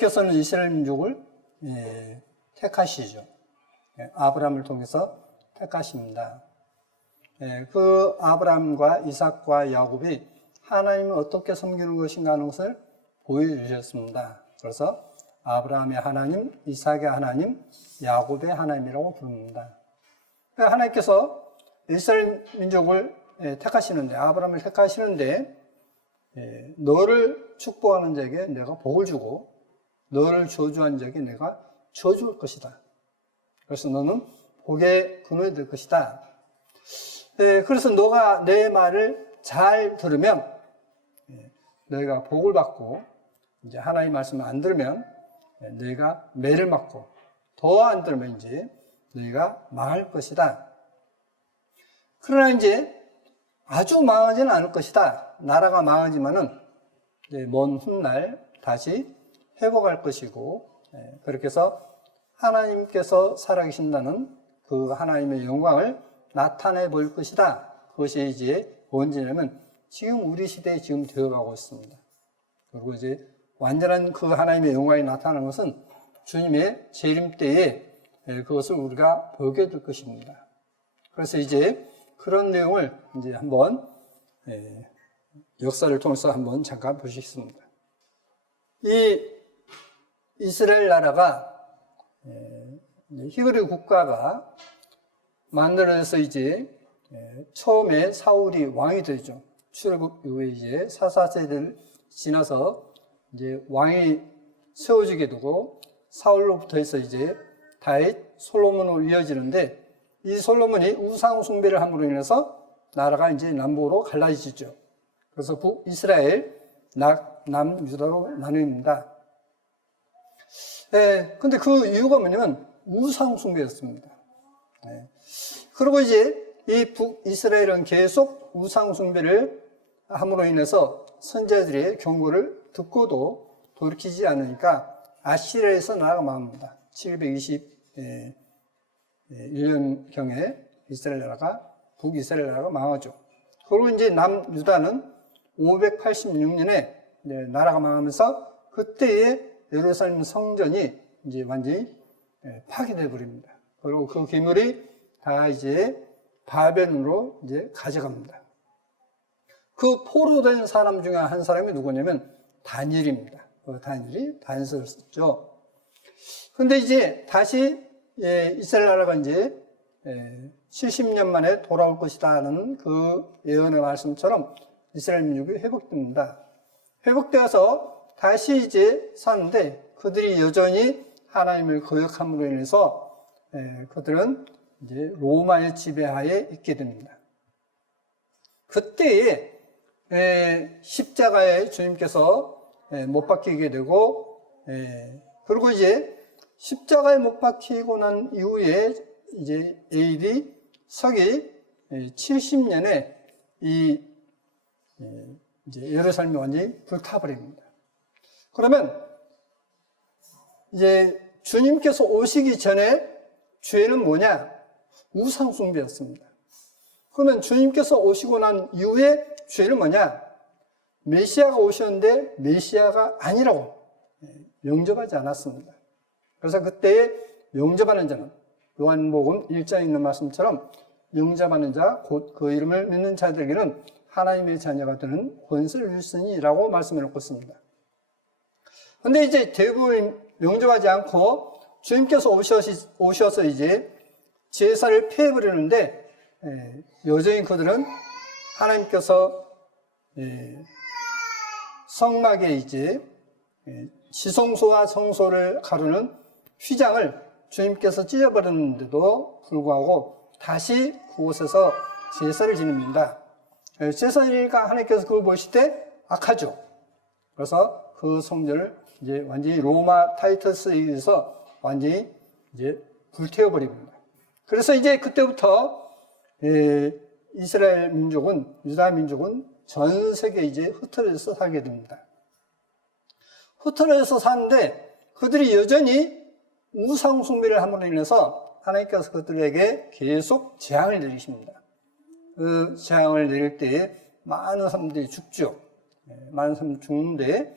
하나님께서는 이스라엘 민족을 택하시죠. 아브라함을 통해서 택하십니다. 그 아브라함과 이삭과 야곱이 하나님을 어떻게 섬기는 것인가 하는 것을 보여주셨습니다. 그래서 아브라함의 하나님, 이삭의 하나님, 야곱의 하나님이라고 부릅니다. 하나님께서 이스라엘 민족을 택하시는데, 아브라함을 택하시는데, 너를 축복하는 자에게 내가 복을 주고 너를 저주한 자에게 내가 저주할 것이다. 그래서 너는 복의 근원이 될 것이다. 그래서 너가 내 말을 잘 들으면 너희가 복을 받고, 이제 하나님의 말씀을 안 들으면 너희가 매를 맞고, 더 안 들으면 이제 너희가 망할 것이다. 그러나 이제 아주 망하지는 않을 것이다. 나라가 망하지만은 먼 훗날 다시 회복할 것이고, 그렇게 해서 하나님께서 살아계신다는 그 하나님의 영광을 나타내 보일 것이다. 그것이 이제 언제냐면 지금 우리 시대에 지금 되어가고 있습니다. 그리고 이제 완전한 그 하나님의 영광이 나타나는 것은 주님의 재림 때에 그것을 우리가 보게 될 것입니다. 그래서 이제 그런 내용을 이제 한번 역사를 통해서 한번 잠깐 보시겠습니다. 이 이스라엘 나라가 히브리 국가가 만들어져서 이제 처음에 사울이 왕이 되죠. 출애굽 이후에 이제 4세대를 지나서 이제 왕이 세워지게 되고, 사울로부터 해서 이제 다윗, 솔로몬으로 이어지는데, 이 솔로몬이 우상 숭배를 함으로 인해서 나라가 이제 남북으로 갈라지죠. 그래서 북이스라엘, 남유다로 나뉩니다. 근데 그 이유가 뭐냐면 우상 숭배였습니다. 그리고 이제 이 북이스라엘은 계속 우상 숭배를 함으로 인해서 선지자들의 경고를 듣고도 돌이키지 않으니까 아시리아에서 나라가 망합니다. 721년경에 이스라엘 나라가, 북이스라엘 나라가 망하죠. 그리고 이제 남유다는 586년에 나라가 망하면서 그때의 예루살렘 성전이 이제 완전히 파괴되어 버립니다. 그리고 그 기물이 다 이제 바벨론으로 이제 가져갑니다. 그 포로된 사람 중에 한 사람이 누구냐면 다니엘입니다. 다니엘이 단서를 썼죠. 근데 이제 다시 이스라엘 나라가 이제 70년 만에 돌아올 것이라는 그 예언의 말씀처럼 이스라엘 민족이 회복됩니다. 회복되어서 다시 이제 사는데, 그들이 여전히 하나님을 거역함으로 인해서 그들은 이제 로마의 지배하에 있게 됩니다. 그때에 십자가에 주님께서 못 박히게 되고, 그리고 이제 십자가에 못 박히고 난 이후에 이제 AD 서기 70년에 이제 예루살렘이 완전히 불타버립니다. 그러면 이제 주님께서 오시기 전에 죄는 뭐냐? 우상숭배였습니다. 그러면 주님께서 오시고 난 이후에 죄는 뭐냐? 메시아가 오셨는데 메시아가 아니라고 영접하지 않았습니다. 그래서 그때에 영접하는 자는 요한복음 1장에 있는 말씀처럼 영접하는 자, 곧 그 이름을 믿는 자들에게는 하나님의 자녀가 되는 권세를 주시니라고 말씀해 놓고 있습니다. 근데 이제 대부분 영접하지 않고 주님께서 오셔서 이제 제사를 폐해버리는데, 여전히 그들은 하나님께서 성막에 이제 지성소와 성소를 가르는 휘장을 주님께서 찢어버렸는데도 불구하고 다시 그곳에서 제사를 지냅니다. 제사니까 하나님께서 그걸 보실 때 악하죠. 그래서 그 성전을 이제 완전히 로마 타이터스에 의해서 완전히 이제 불태워버립니다. 그래서 이제 그때부터 이스라엘 민족은, 유다 민족은 전 세계에 이제 흩어져서 살게 됩니다. 흩어져서 사는데 그들이 여전히 우상 숭배를 함으로 인해서 하나님께서 그들에게 계속 재앙을 내리십니다. 그 재앙을 내릴 때에 많은 사람들이 죽죠. 많은 사람들이 죽는데,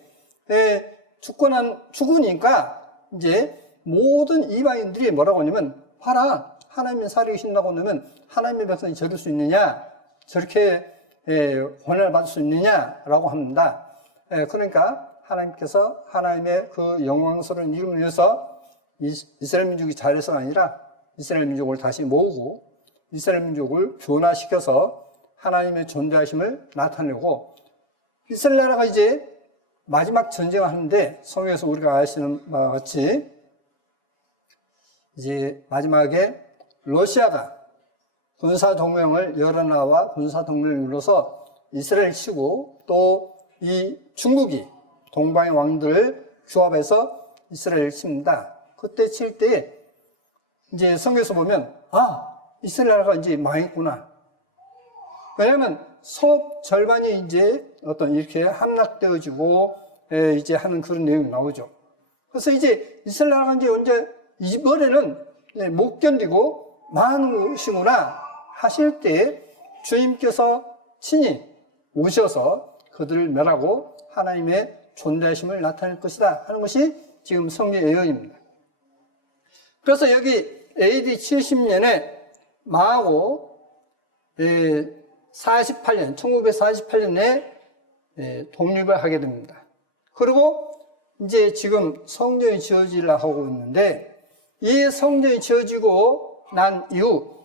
죽으니까 이제 모든 이방인들이 뭐라고 하냐면, 봐라, 하나님이 살아계신다고 하면 하나님의 백성이 저럴 수 있느냐, 저렇게 고난을 받을 수 있느냐라고 합니다. 그러니까 하나님께서 하나님의 그 영광스러운 이름을 위해서 이스라엘 민족이 잘해서가 아니라 이스라엘 민족을 다시 모으고 이스라엘 민족을 변화시켜서 하나님의 존재하심을 나타내고, 이스라엘 나라가 이제 마지막 전쟁을 하는데, 성경에서 우리가 아시는 바와 같이 이제 마지막에 러시아가 군사동맹을, 여러 나라와 군사동맹을 이뤄서 이스라엘을 치고, 또 이 중국이 동방의 왕들을 규합해서 이스라엘을 칩니다. 그때 칠 때 이제 성경에서 보면, 이스라엘 나라가 이제 망했구나. 왜냐하면 성읍 절반이 이제 어떤 이렇게 함락되어지고 이제 하는 그런 내용이 나오죠. 그래서 이제 이스라엘 나라가 이제 이번에는 못 견디고 망하는 것이구나 하실 때 주님께서 친히 오셔서 그들을 멸하고 하나님의 존재하심을 나타낼 것이다 하는 것이 지금 성경 예언입니다. 그래서 여기 AD 70년에 망하고 1948년에 독립을 하게 됩니다. 그리고 이제 지금 성전이 지어지려 하고 있는데, 이 성전이 지어지고 난 이후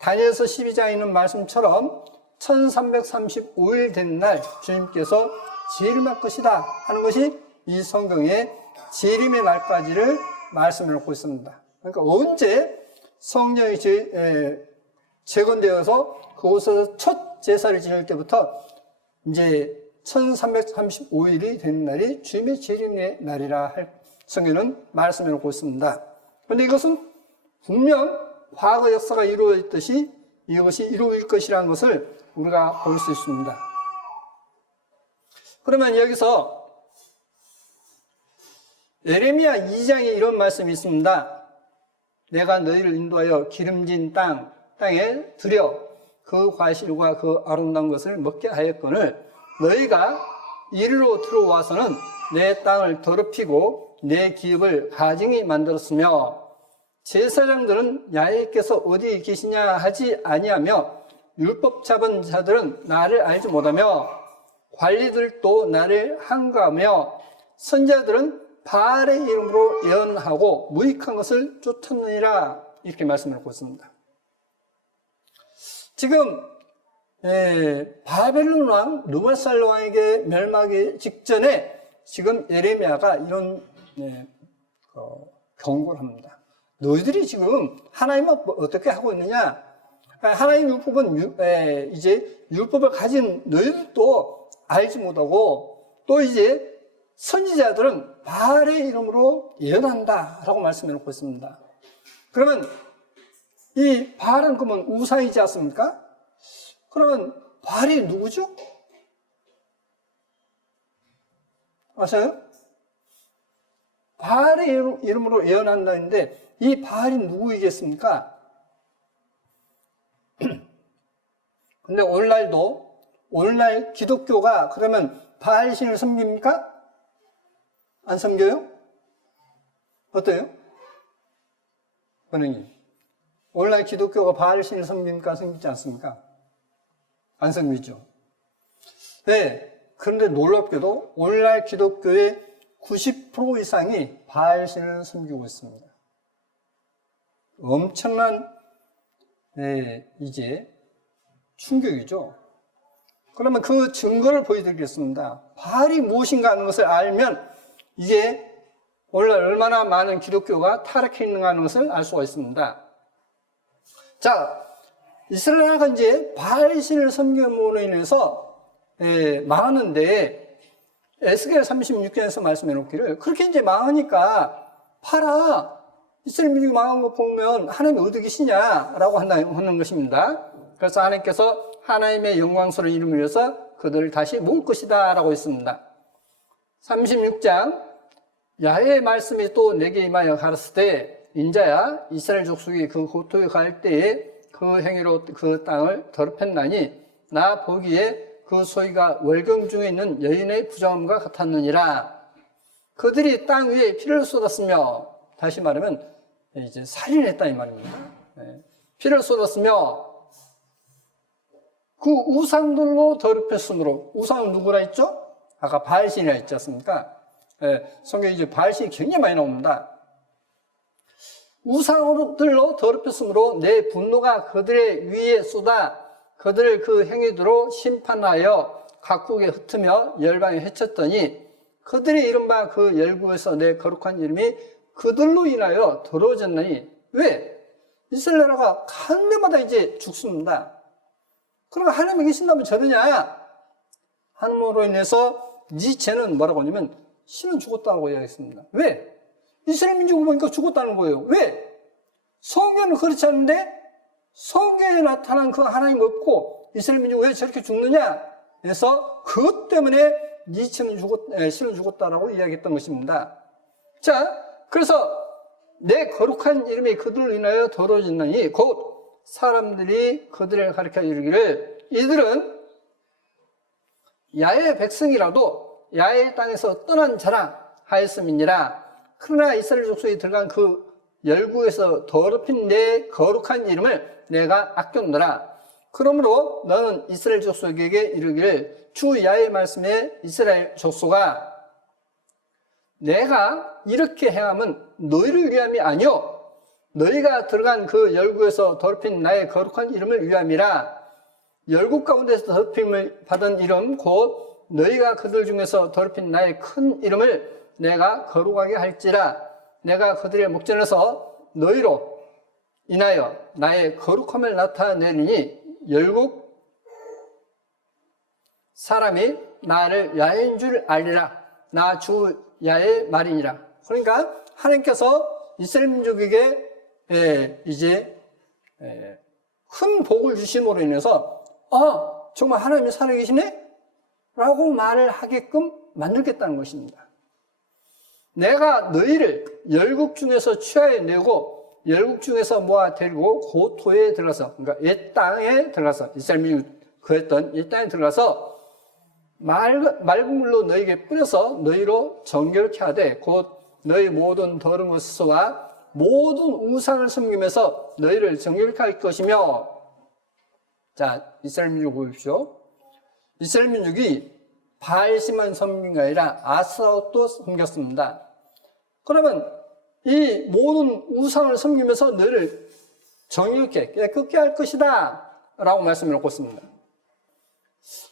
다니엘서 12장에 있는 말씀처럼 1335일 된 날 주님께서 재림할 것이다 하는 것이 이 성경의 재림의 날까지를 말씀해 놓고 있습니다. 그러니까 언제 성전이 재건되어서 그곳에서 첫 제사를 지낼 때부터 이제 1335일이 되는 날이 주님의 재림의 날이라 할 성경은 말씀해 놓고 있습니다. 그런데 이것은 분명 과거 역사가 이루어졌듯이 이것이 이루어질 것이라는 것을 우리가 볼 수 있습니다. 그러면 여기서 예레미야 2장에 이런 말씀이 있습니다. 내가 너희를 인도하여 기름진 땅에 들여 그 과실과 그 아름다운 것을 먹게 하였거늘 너희가 이리로 들어와서는 내 땅을 더럽히고 내 기업을 가증히 만들었으며, 제사장들은 야훼께서 어디 계시냐 하지 아니하며, 율법 잡은 자들은 나를 알지 못하며, 관리들도 나를 한가하며, 선지자들은 바알의 이름으로 예언하고 무익한 것을 쫓았느니라. 이렇게 말씀을 했습니다. 지금 바벨론 왕 느부갓네살 왕에게 멸망하기 직전에 지금 예레미야가 이런 경고를 합니다. 너희들이 지금 하나님은 어떻게 하고 있느냐? 하나님 율법은 이제 율법을 가진 너희들도 알지 못하고, 또 이제 선지자들은 바알의 이름으로 예언한다라고 말씀해 놓고 있습니다. 그러면 이 바알은 그러면 우상이지 않습니까? 그러면 바알이 누구죠? 아세요? 바알의 이름으로 예언한다 했는데 이 바알이 누구이겠습니까? 근데 오늘날 기독교가 그러면 바알 신을 섬깁니까? 안 섬겨요? 어때요? 권영님, 오늘날 기독교가 바알 신을 섬깁니까? 섬기지 않습니까? 안 섬기죠. 네. 그런데 놀랍게도 오늘날 기독교의 90% 이상이 바알 신을 섬기고 있습니다. 엄청난 이제 충격이죠. 그러면 그 증거를 보여드리겠습니다. 바알이 무엇인가 하는 것을 알면 이게 오늘날 얼마나 많은 기독교가 타락해 있는가 하는 것을 알 수가 있습니다. 자, 이스라엘가 이제 바알 신을 섬김으로 인해서 망하는데, 에스겔 36장에서 말씀해 놓기를 그렇게 이제 망하니까 팔아, 이스라엘 민족이 망한 거 보면 하나님이 어디 계시냐라고 하는 것입니다. 그래서 하나님께서 하나님의 영광스러운 이름을 위해서 그들을 다시 모을 것이다 라고 했습니다. 36장, 야훼의 말씀이 또 내게 임하여 가라사대 때, 인자야 이스라엘 족속이 그 고토에 갈 때에 그 행위로 그 땅을 더럽혔나니 나 보기에 그 소위가 월경 중에 있는 여인의 부정함과 같았느니라. 그들이 땅 위에 피를 쏟았으며, 다시 말하면 이제 살인했다 이 말입니다. 피를 쏟았으며 그 우상들로 더럽혔으므로, 우상은 누구라 했죠? 아까 바알신이라 했지 않습니까? 성경에 이제 바알신이 굉장히 많이 나옵니다. 우상들로 더럽혔으므로 내 분노가 그들의 위에 쏟아 그들을 그 행위대로 심판하여 각국에 흩으며 열방에 헤쳤더니 그들이 이른바 그 열국에서 내 거룩한 이름이 그들로 인하여 더러워졌나니. 왜? 이스라엘 나라가 간 데마다 이제 죽습니다. 그러니까 하나님이 계신다면 저러냐? 하나님으로 인해서 네 죄는 뭐라고 하냐면 신은 죽었다고 이야기했습니다. 왜? 이스라엘 민족을 보니까 죽었다는 거예요. 왜? 성경은 그렇지 않은데 성경에 나타난 그 하나님 없고 이스라엘 민족이 왜 저렇게 죽느냐? 그래서 그것 때문에 네 신은 죽었다라고 이야기했던 것입니다. 자, 그래서 내 거룩한 이름이 그들로 인하여 더러워졌나니 곧 사람들이 그들을 가리켜 이르기를 이들은 야의 백성이라도 야의 땅에서 떠난 자라 하였음이니라. 그러나 이스라엘 족속이 들어간 그 열국에서 더럽힌 내 거룩한 이름을 내가 아꼈노라. 그러므로 너는 이스라엘 족속에게 이르기를 주 야의 말씀에 이스라엘 족속아, 내가 이렇게 행함은 너희를 위함이 아니요 너희가 들어간 그 열국에서 더럽힌 나의 거룩한 이름을 위함이라. 열국 가운데서 더럽힘을 받은 이름 곧 너희가 그들 중에서 더럽힌 나의 큰 이름을 내가 거룩하게 할지라. 내가 그들의 목전에서 너희로 인하여 나의 거룩함을 나타내리니 열국 사람이 나를 야인 줄 알리라. 나 주 야의 말이니라. 그러니까 하나님께서 이스라엘 민족에게 이제 큰 복을 주심으로 인해서 정말 하나님이 살아계시네? 라고 말을 하게끔 만들겠다는 것입니다. 내가 너희를 열국 중에서 취하여내고 열국 중에서 모아 데리고 고토에 들어가서, 그러니까 옛 땅에 들어가서, 이스라엘 민족이 거했던 옛 땅에 들어가서 맑은 물로 너희에게 뿌려서 너희로 정결케 하되 곧 너희 모든 더러운 것과 모든 우상을 섬기면서 너희를 정결케 할 것이며. 자, 이스라엘 민족 보십시오. 이스라엘 민족이 바알신만 섬긴 게 아니라 아스타롯도 섬겼습니다. 그러면 이 모든 우상을 섬기면서 너희를 정결케, 깨끗게 할 것이다 라고 말씀을 놓고 있습니다.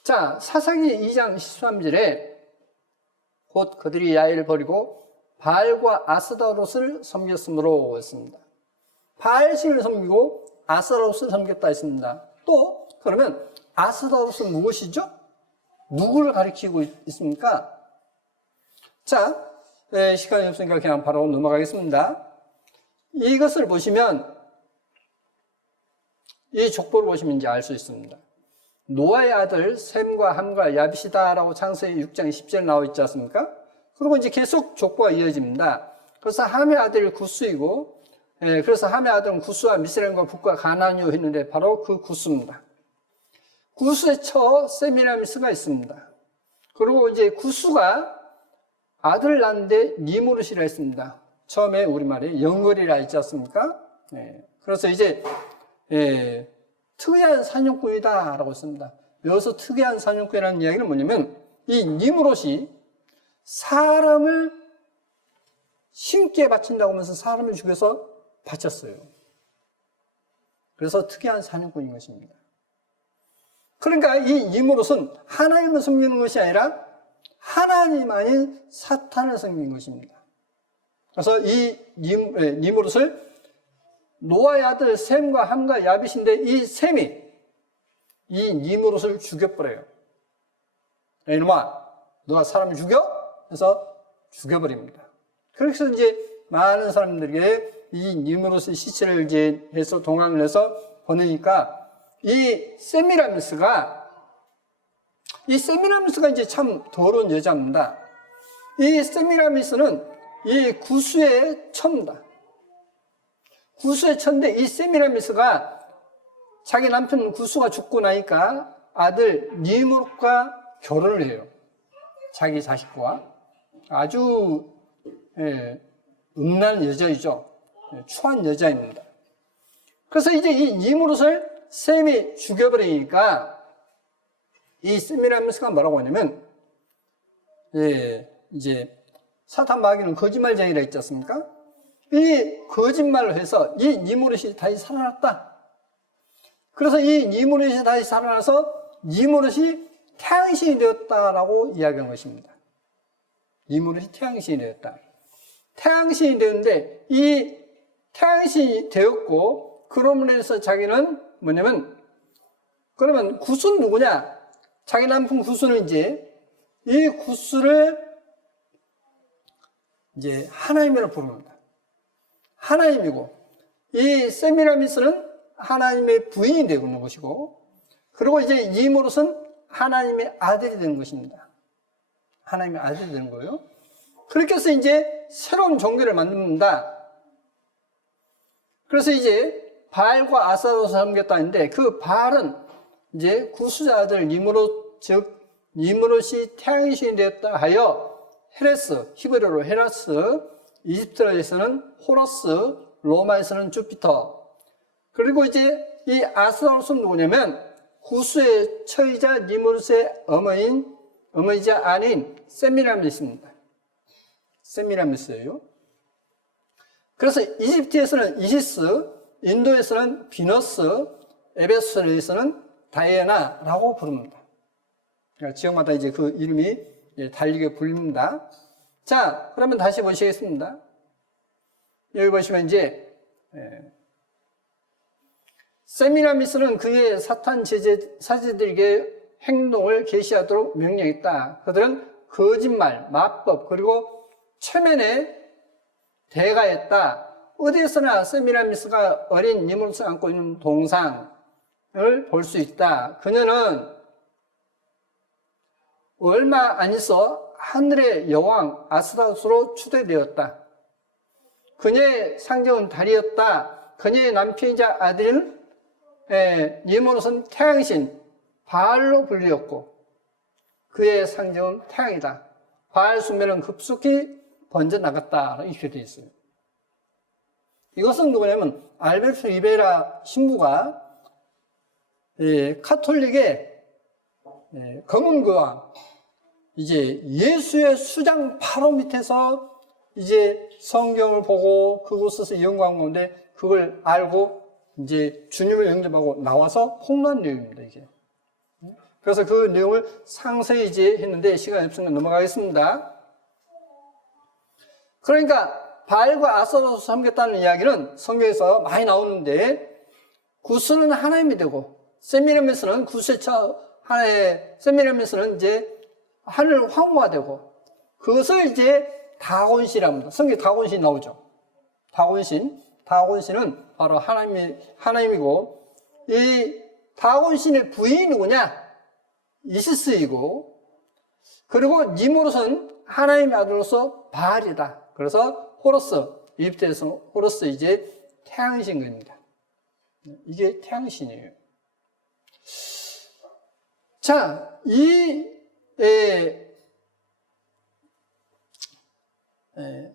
자, 사사기 2장 13절에 곧 그들이 야훼를 버리고 바알과 아스타롯을 섬겼으므로 했습니다. 바알신을 섬기고 아스타롯을 섬겼다 했습니다. 또 그러면 아스타롯은 무엇이죠? 누구를 가리키고 있습니까? 자, 시간이 없으니까 그냥 바로 넘어가겠습니다. 이것을 보시면 이 족보를 보시면 이제 알 수 있습니다. 노아의 아들 셈과 함과 야빗이다라고 창세기 6장 10절 나와 있지 않습니까? 그리고 이제 계속 족보가 이어집니다. 그래서 함의 아들이 구스이고, 그래서 함의 아들은 구스와 미스라임과 북과 가나안이요 했는데 바로 그 구스입니다. 구스의 처 세미라미스가 있습니다. 그리고 이제 구스가 아들을 낳는데 니무롯이라 했습니다. 처음에 우리말에 영걸이라 했지 않습니까? 그래서 이제 특이한 사냥꾼이다라고 했습니다. 여기서 특이한 사냥꾼이라는 이야기는 뭐냐면 이 니무롯이 사람을 신께 바친다고 하면서 사람을 죽여서 바쳤어요. 그래서 특이한 사냥꾼인 것입니다. 그러니까 이 니무롯은 하나님을 섬기는 것이 아니라 하나님 아닌 사탄을 섬긴 것입니다. 그래서 이 니무롯을 노아의 아들 셈과 함과 야빗인데 이 셈이 이 니무롯을 죽여버려요. 이놈아, 너가 사람을 죽여? 해서 죽여버립니다. 그래서 이제 많은 사람들에게 이 니무롯의 시체를 이제 해서 동항을 해서 보내니까 이 세미라미스가 이제 참 더러운 여자입니다. 이 세미라미스는 이 구스의 처입니다. 구스의 처인데 이 세미라미스가 자기 남편 구스가 죽고 나니까 아들 니무롯과 결혼을 해요. 자기 자식과. 아주 음란 여자이죠. 추한 여자입니다. 그래서 이제 이 니무롯을 셈이 죽여버리니까 이 세미라미스가 뭐라고 하냐면, 이제 사탄 마귀는 거짓말쟁이라 했지 않습니까? 이 거짓말을 해서 이 니무롯이 다시 살아났다. 그래서 이 니무롯이 다시 살아나서 니무롯이 태양신이 되었다라고 이야기한 것입니다. 니무롯이 태양신이 되었다. 태양신이 되었는데 이 태양신이 되었고 그러므로 해서 자기는 뭐냐면 그러면 구스는 누구냐? 자기 남편 구스는 이제 이 구스를 이제 하나님이라고 부릅니다. 하나님이고 이 세미라미스는 하나님의 부인이 되는 것이고 그리고 이제 니무롯은 하나님의 아들이 되는 것입니다. 하나님의 아들이 되는 거예요. 그렇게 해서 이제 새로운 종교를 만듭니다. 그래서 이제 바알과 아스타롯을 섬겼다는데 그 바알은 이제 구스의 아들 니무롯, 즉 니무롯이 태양신이 되었다 하여 헤레스, 히브리어로 헤라스, 이집트에서는 호러스, 로마에서는 주피터. 그리고 이제 이 아스타롯은 누구냐면 구스의 처이자 니무롯의 어머니자 아닌 세미라미스입니다. 세미라미스예요. 그래서 이집트에서는 이시스, 인도에서는 비너스, 에베소에서는 다이애나라고 부릅니다. 그러니까 지역마다 이제 그 이름이 달리게 불립니다. 자, 그러면 다시 보시겠습니다. 여기 보시면 이제 세미라미스는 그의 사탄 사제들에게 행동을 계시하도록 명령했다. 그들은 거짓말, 마법, 그리고 최면에 대가했다. 어디에서나 세미라미스가 어린 니무롯을 안고 있는 동상을 볼 수 있다. 그녀는 얼마 안 있어 하늘의 여왕 아스타롯으로 추대되었다. 그녀의 상징은 달이었다. 그녀의 남편이자 아들은 니무롯은 태양신 바알로 불리었고 그의 상징은 태양이다. 바알 수면은 급속히 번져나갔다. 이렇게 되어 있어요. 이것은 누구냐면 알베르토 리베라 신부가 카톨릭의 검은교황 이제 예수의 수장 바로 밑에서 이제 성경을 보고 그곳에서 연구한 건데 그걸 알고 이제 주님을 영접하고 나와서 폭로한 내용입니다, 이게. 그래서 그 내용을 상세히 이제 했는데 시간이 없으니까 넘어가겠습니다. 그러니까 바알과 아스타롯을 섬겼다는 이야기는 성경에서 많이 나오는데 구스는 하나님이 되고 세미라미스는 세미라미스는 이제 하늘 황후가 되고 그것을 이제 다곤신이라고 합니다. 성경에 다곤신이 나오죠. 다곤신은 바로 하나님이고 이 다곤신의 부인이 누구냐? 이시스이고 그리고 니무롯은 하나님의 아들로서 바알이다. 그래서 호러스, 이집트에서 호러스 이제 태양신 겁니다. 이게 태양신이에요. 자,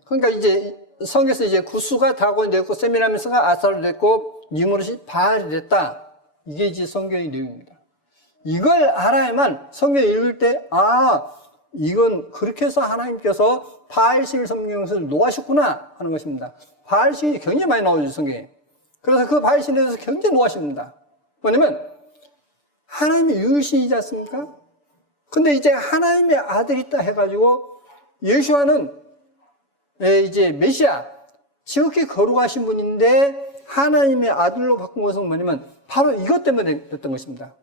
그러니까 이제 성경에서 이제 구스가 다곤이 됐고 세미라미스가 아스타롯이 됐고 니무롯이 바알이 됐다. 이게 이제 성경의 내용입니다. 이걸 알아야만 성경 읽을 때 이건 그렇게 해서 하나님께서 바알신을 섬기는 것을 노하셨구나 하는 것입니다. 바알신이 굉장히 많이 나오죠, 성경에. 그래서 그 바알신에 대해서 굉장히 노하십니다. 뭐냐면 하나님의 유일신이지 않습니까? 근데 이제 하나님의 아들이 있다 해가지고 예수와는 이제 메시아 지극히 거룩하신 분인데 하나님의 아들로 바꾼 것은 뭐냐면 바로 이것 때문에 됐던 것입니다.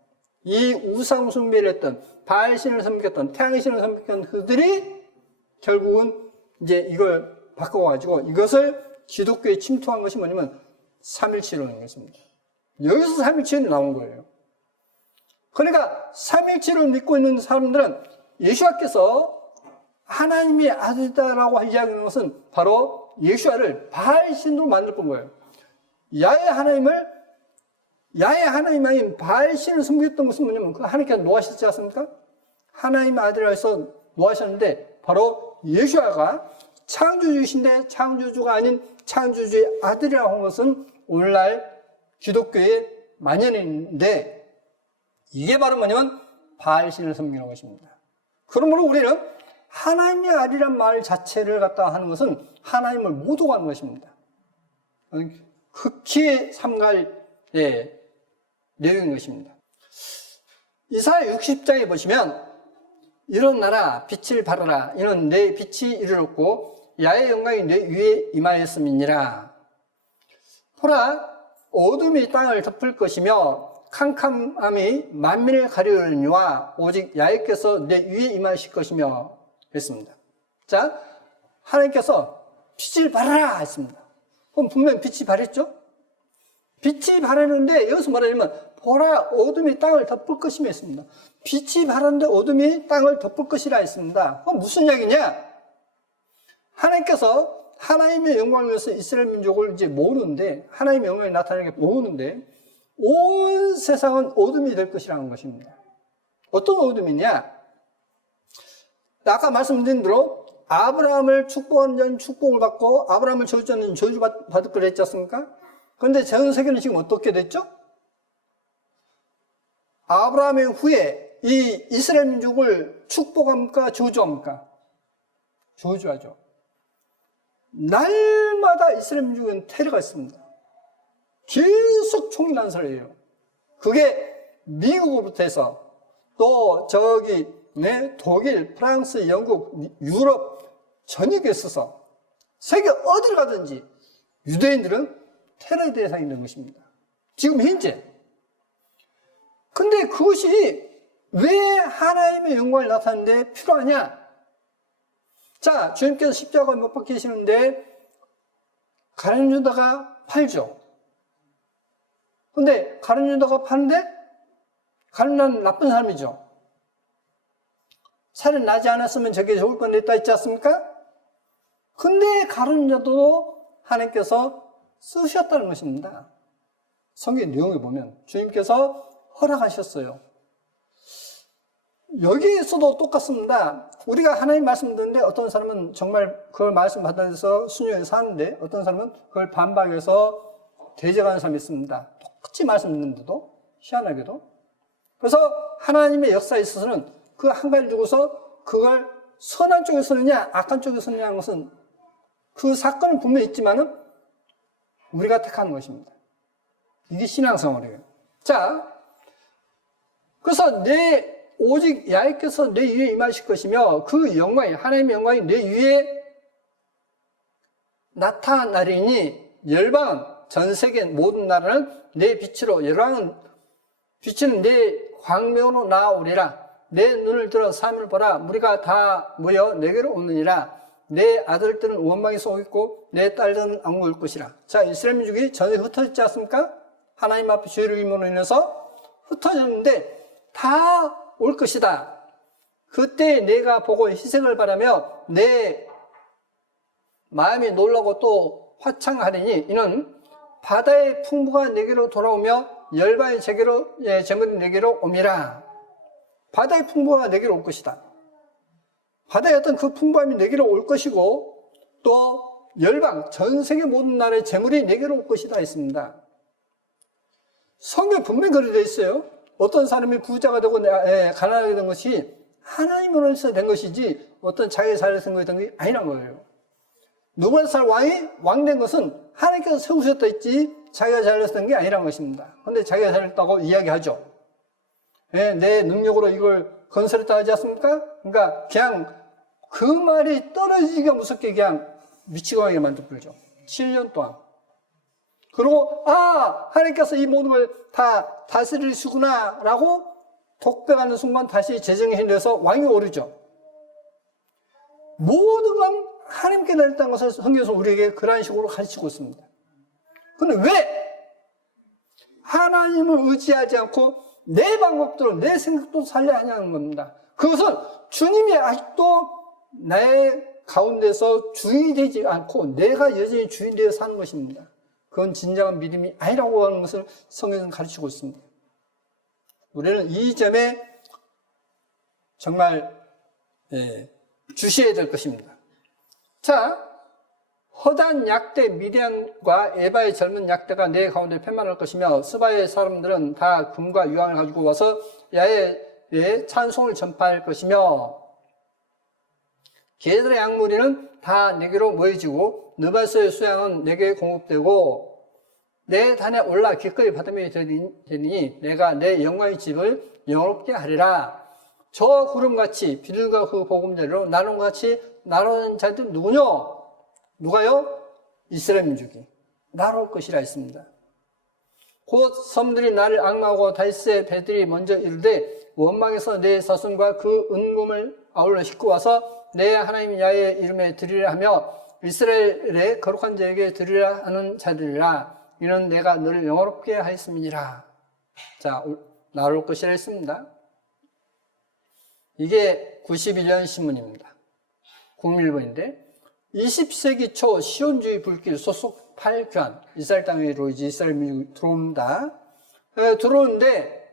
이 우상 숭배를 했던 바알신을 섬겼던 태양신을 섬겼던 그들이 결국은 이제 이걸 바꿔가지고 이것을 기독교에 침투한 것이 뭐냐면 삼일체라는 것입니다. 여기서 삼일체는 나온 거예요. 그러니까 삼일체를 믿고 있는 사람들은 예수와께서 하나님의 아들이다라고 이야기하는 것은 바로 예수와를 바알신으로 만들 본 거예요. 야훼 하나님 아닌 바알신을 섬겼던 것은 뭐냐면 그 하나님께서 노하셨지 않습니까? 하나님의 아들이라 해서 노하셨는데 바로 예수와가 창조주이신데 창조주가 아닌 창조주의 아들이라고 하는 것은 오늘날 기독교의 만연인데, 이게 바로 뭐냐면 바알신을 섬기는 것입니다. 그러므로 우리는 하나님의 아들이란 말 자체를 갖다 하는 것은 하나님을 못 오가는 것입니다. 극히 삼갈 내용인 것입니다. 이사야 60장에 보시면 일어나라 빛을 발하라 이는 내 빛이 이르렀고 야의 영광이 내 위에 임하였음이니라. 보라 어둠이 땅을 덮을 것이며 캄캄함이 만민을 가리우려니와 오직 야훼께서 내 위에 임하실 것이며 그랬습니다. 자, 하나님께서 빛을 발하라 했습니다. 그럼 분명 빛이 발했죠? 빛이 발하는데 여기서 뭐라냐면 보라 어둠이 땅을 덮을 것이며 했습니다. 빛이 발하는데 어둠이 땅을 덮을 것이라 했습니다. 그럼 무슨 이야기냐? 하나님께서 하나님의 영광을 위해서 이스라엘 민족을 이제 모으는데, 하나님의 영광이 나타나게 모으는데 온 세상은 어둠이 될 것이라는 것입니다. 어떤 어둠이냐? 아까 말씀드린 대로 아브라함을 축복한 자는 축복을 받고 아브라함을 저주한 자는 저주받을 걸 했지 않습니까? 그런데 전 세계는 지금 어떻게 됐죠? 아브라함의 후에 이 이스라엘 민족을 축복합니까? 저주합니까? 저주하죠. 날마다 이스라엘 민족은 테러가 있습니다. 계속 총이 난사해요. 그게 미국으로부터 해서 또 독일, 프랑스, 영국, 유럽 전역에 있어서 세계 어디를 가든지 유대인들은 테러의 대상이 되는 것입니다. 지금 현재. 근데 그것이 왜 하나님의 영광을 나타내는데 필요하냐? 자, 주님께서 십자가에 못 박히시는데 가룟 유다가 팔죠. 근데 가룟 유다가 파는데 가룟 유다는 나쁜 사람이죠. 살이 나지 않았으면 저게 좋을 뻔했다 했지 않습니까? 근데 가룟 유다도 하나님께서 쓰셨다는 것입니다. 성경 내용에 보면 주님께서 허락하셨어요. 여기에서도 똑같습니다. 우리가 하나님 말씀 듣는데 어떤 사람은 정말 그걸 말씀 받아서 순종해서 사는데 어떤 사람은 그걸 반박해서 대적하는 사람이 있습니다. 똑같이 말씀 듣는데도 희한하게도. 그래서 하나님의 역사에 있어서는 그 한 가지 두고서 그걸 선한 쪽에 서느냐 악한 쪽에 서느냐 하는 것은 그 사건은 분명히 있지만은 우리가 택하는 것입니다. 이게 신앙생활이에요. 자, 그래서 오직 야훼께서 내 위에 임하실 것이며 그 영광이 하나님의 영광이 내 위에 나타나리니 열방은 전 세계 모든 나라는 내 빛으로 열방은 빛은 내 광명으로 나아오리라. 내 눈을 들어 사람을 보라. 무리가 다 모여 내게로 오느니라. 내 아들들은 원망이 쏘겠고 내 딸들은 안구일 것이라. 자, 이스라엘 민족이 전에 흩어졌지 않습니까? 하나님 앞에 죄를 임으로 인해서 흩어졌는데 다 올 것이다. 그때 내가 보고 희생을 바라며 내 마음이 놀라고 또 화창하리니 이는 바다의 풍부가 내게로 돌아오며 열방의 재물이 내게로 옴이라. 바다의 풍부가 내게로 올 것이다. 바다의 어떤 그 풍부함이 내게로 올 것이고 또 열방 전 세계 모든 나라의 재물이 내게로 올 것이다 했습니다. 성경에 분명히 그렇게 되어 있어요. 어떤 사람이 부자가 되고 가난하게 된 것이 하나님으로 해서 된 것이지 어떤 자기의 잘해서 된 것이 아니란 거예요. 누부갓네살 왕이 왕된 것은 하나님께서 세우셨다 했지 자기가 잘해서 된 게 아니란 것입니다. 그런데 자기가 잘했다고 이야기하죠. 내 능력으로 이걸 건설했다 하지 않습니까? 그러니까 그냥 그 말이 떨어지기가 무섭게 그냥 미치광이를 만들어버리죠. 7년 동안. 그리고 하나님께서 이 모든 걸 다 다스리시구나 라고 독백하는 순간 다시 재정이 해내서 왕이 오르죠. 모든 건 하나님께 달렸다는 것을 성경에서 우리에게 그런 식으로 가르치고 있습니다. 그런데 왜 하나님을 의지하지 않고 내 방법대로 내 생각도 살려야 하냐는 겁니다. 그것은 주님이 아직도 나의 가운데서 주인이 되지 않고 내가 여전히 주인이 되어 사는 것입니다. 그건 진정한 믿음이 아니라고 하는 것을 성경은 가르치고 있습니다. 우리는 이 점에 정말 주시해야 될 것입니다. 자, 허다한 약대 미디안과 에바의 젊은 약대가 내 가운데 편만할 것이며 스바의 사람들은 다 금과 유황을 가지고 와서 야훼의 찬송을 전파할 것이며 개들의 양무리는 다 내게로 모여지고 느바스의 수양은 내게 공급되고 내 단에 올라 기꺼이 받음이 되니 내가 내 영광의 집을 영롭게 하리라. 저 구름같이 비둘기가 그 보금자리로 나는 같이 나르는 자들 누구뇨? 누가요? 이스라엘 민족이 나올 것이라 했습니다. 곧 섬들이 나를 앙망하고 다윗의 배들이 먼저 이르되 원망에서 내 사슴과 그 은금을 아울러 싣고 와서 내 하나님 야훼의 이름에 드리라 하며 이스라엘의 거룩한 자에게 드리라 하는 자들이라. 이는 내가 너를 영화롭게 하였음이니라. 자, 나올 것이라 했습니다. 이게 91년 신문입니다. 국밀본인데 20세기 초 시온주의 불길 소속 8교환 이스라엘 땅으로 이제 이스라엘 민족이 들어옵니다. 들어오는데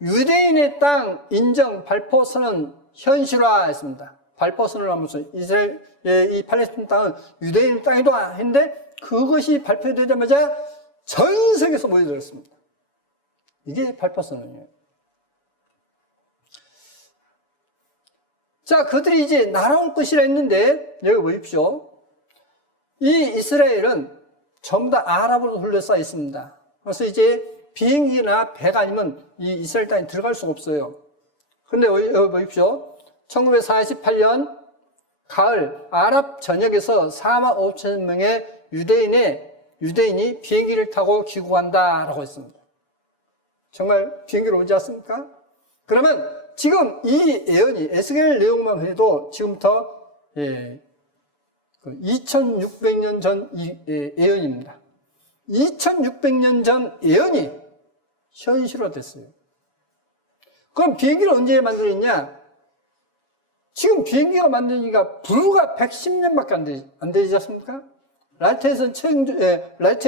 유대인의 땅 인정 발포선언 현실화했습니다. 발포선언을 하면서 이스라엘의 이 팔레스타인 땅은 유대인 땅이다 했는데 그것이 발표되자마자 전 세계에서 모여들었습니다. 이게 발포선언이에요. 자, 그들이 이제 날아올 것이라 했는데 여기 보십시오. 이 이스라엘은 전부 다 아랍으로 둘러싸여 있습니다. 그래서 이제 비행기나 배가 아니면 이 이스라엘 땅에 들어갈 수가 없어요. 그런데 여기 보십시오. 1948년 가을 아랍 전역에서 4만 5천 명의 유대인이 비행기를 타고 귀국한다라고 했습니다. 정말 비행기로 오지 않습니까? 그러면 지금 이 예언이 에스겔 내용만 해도 지금부터 2600년 전 예언입니다. 2600년 전 예언이 현실화됐어요. 그럼 비행기를 언제 만들었냐? 지금 비행기가 만드니까 불과 110년밖에 안 되지 않습니까? 라이트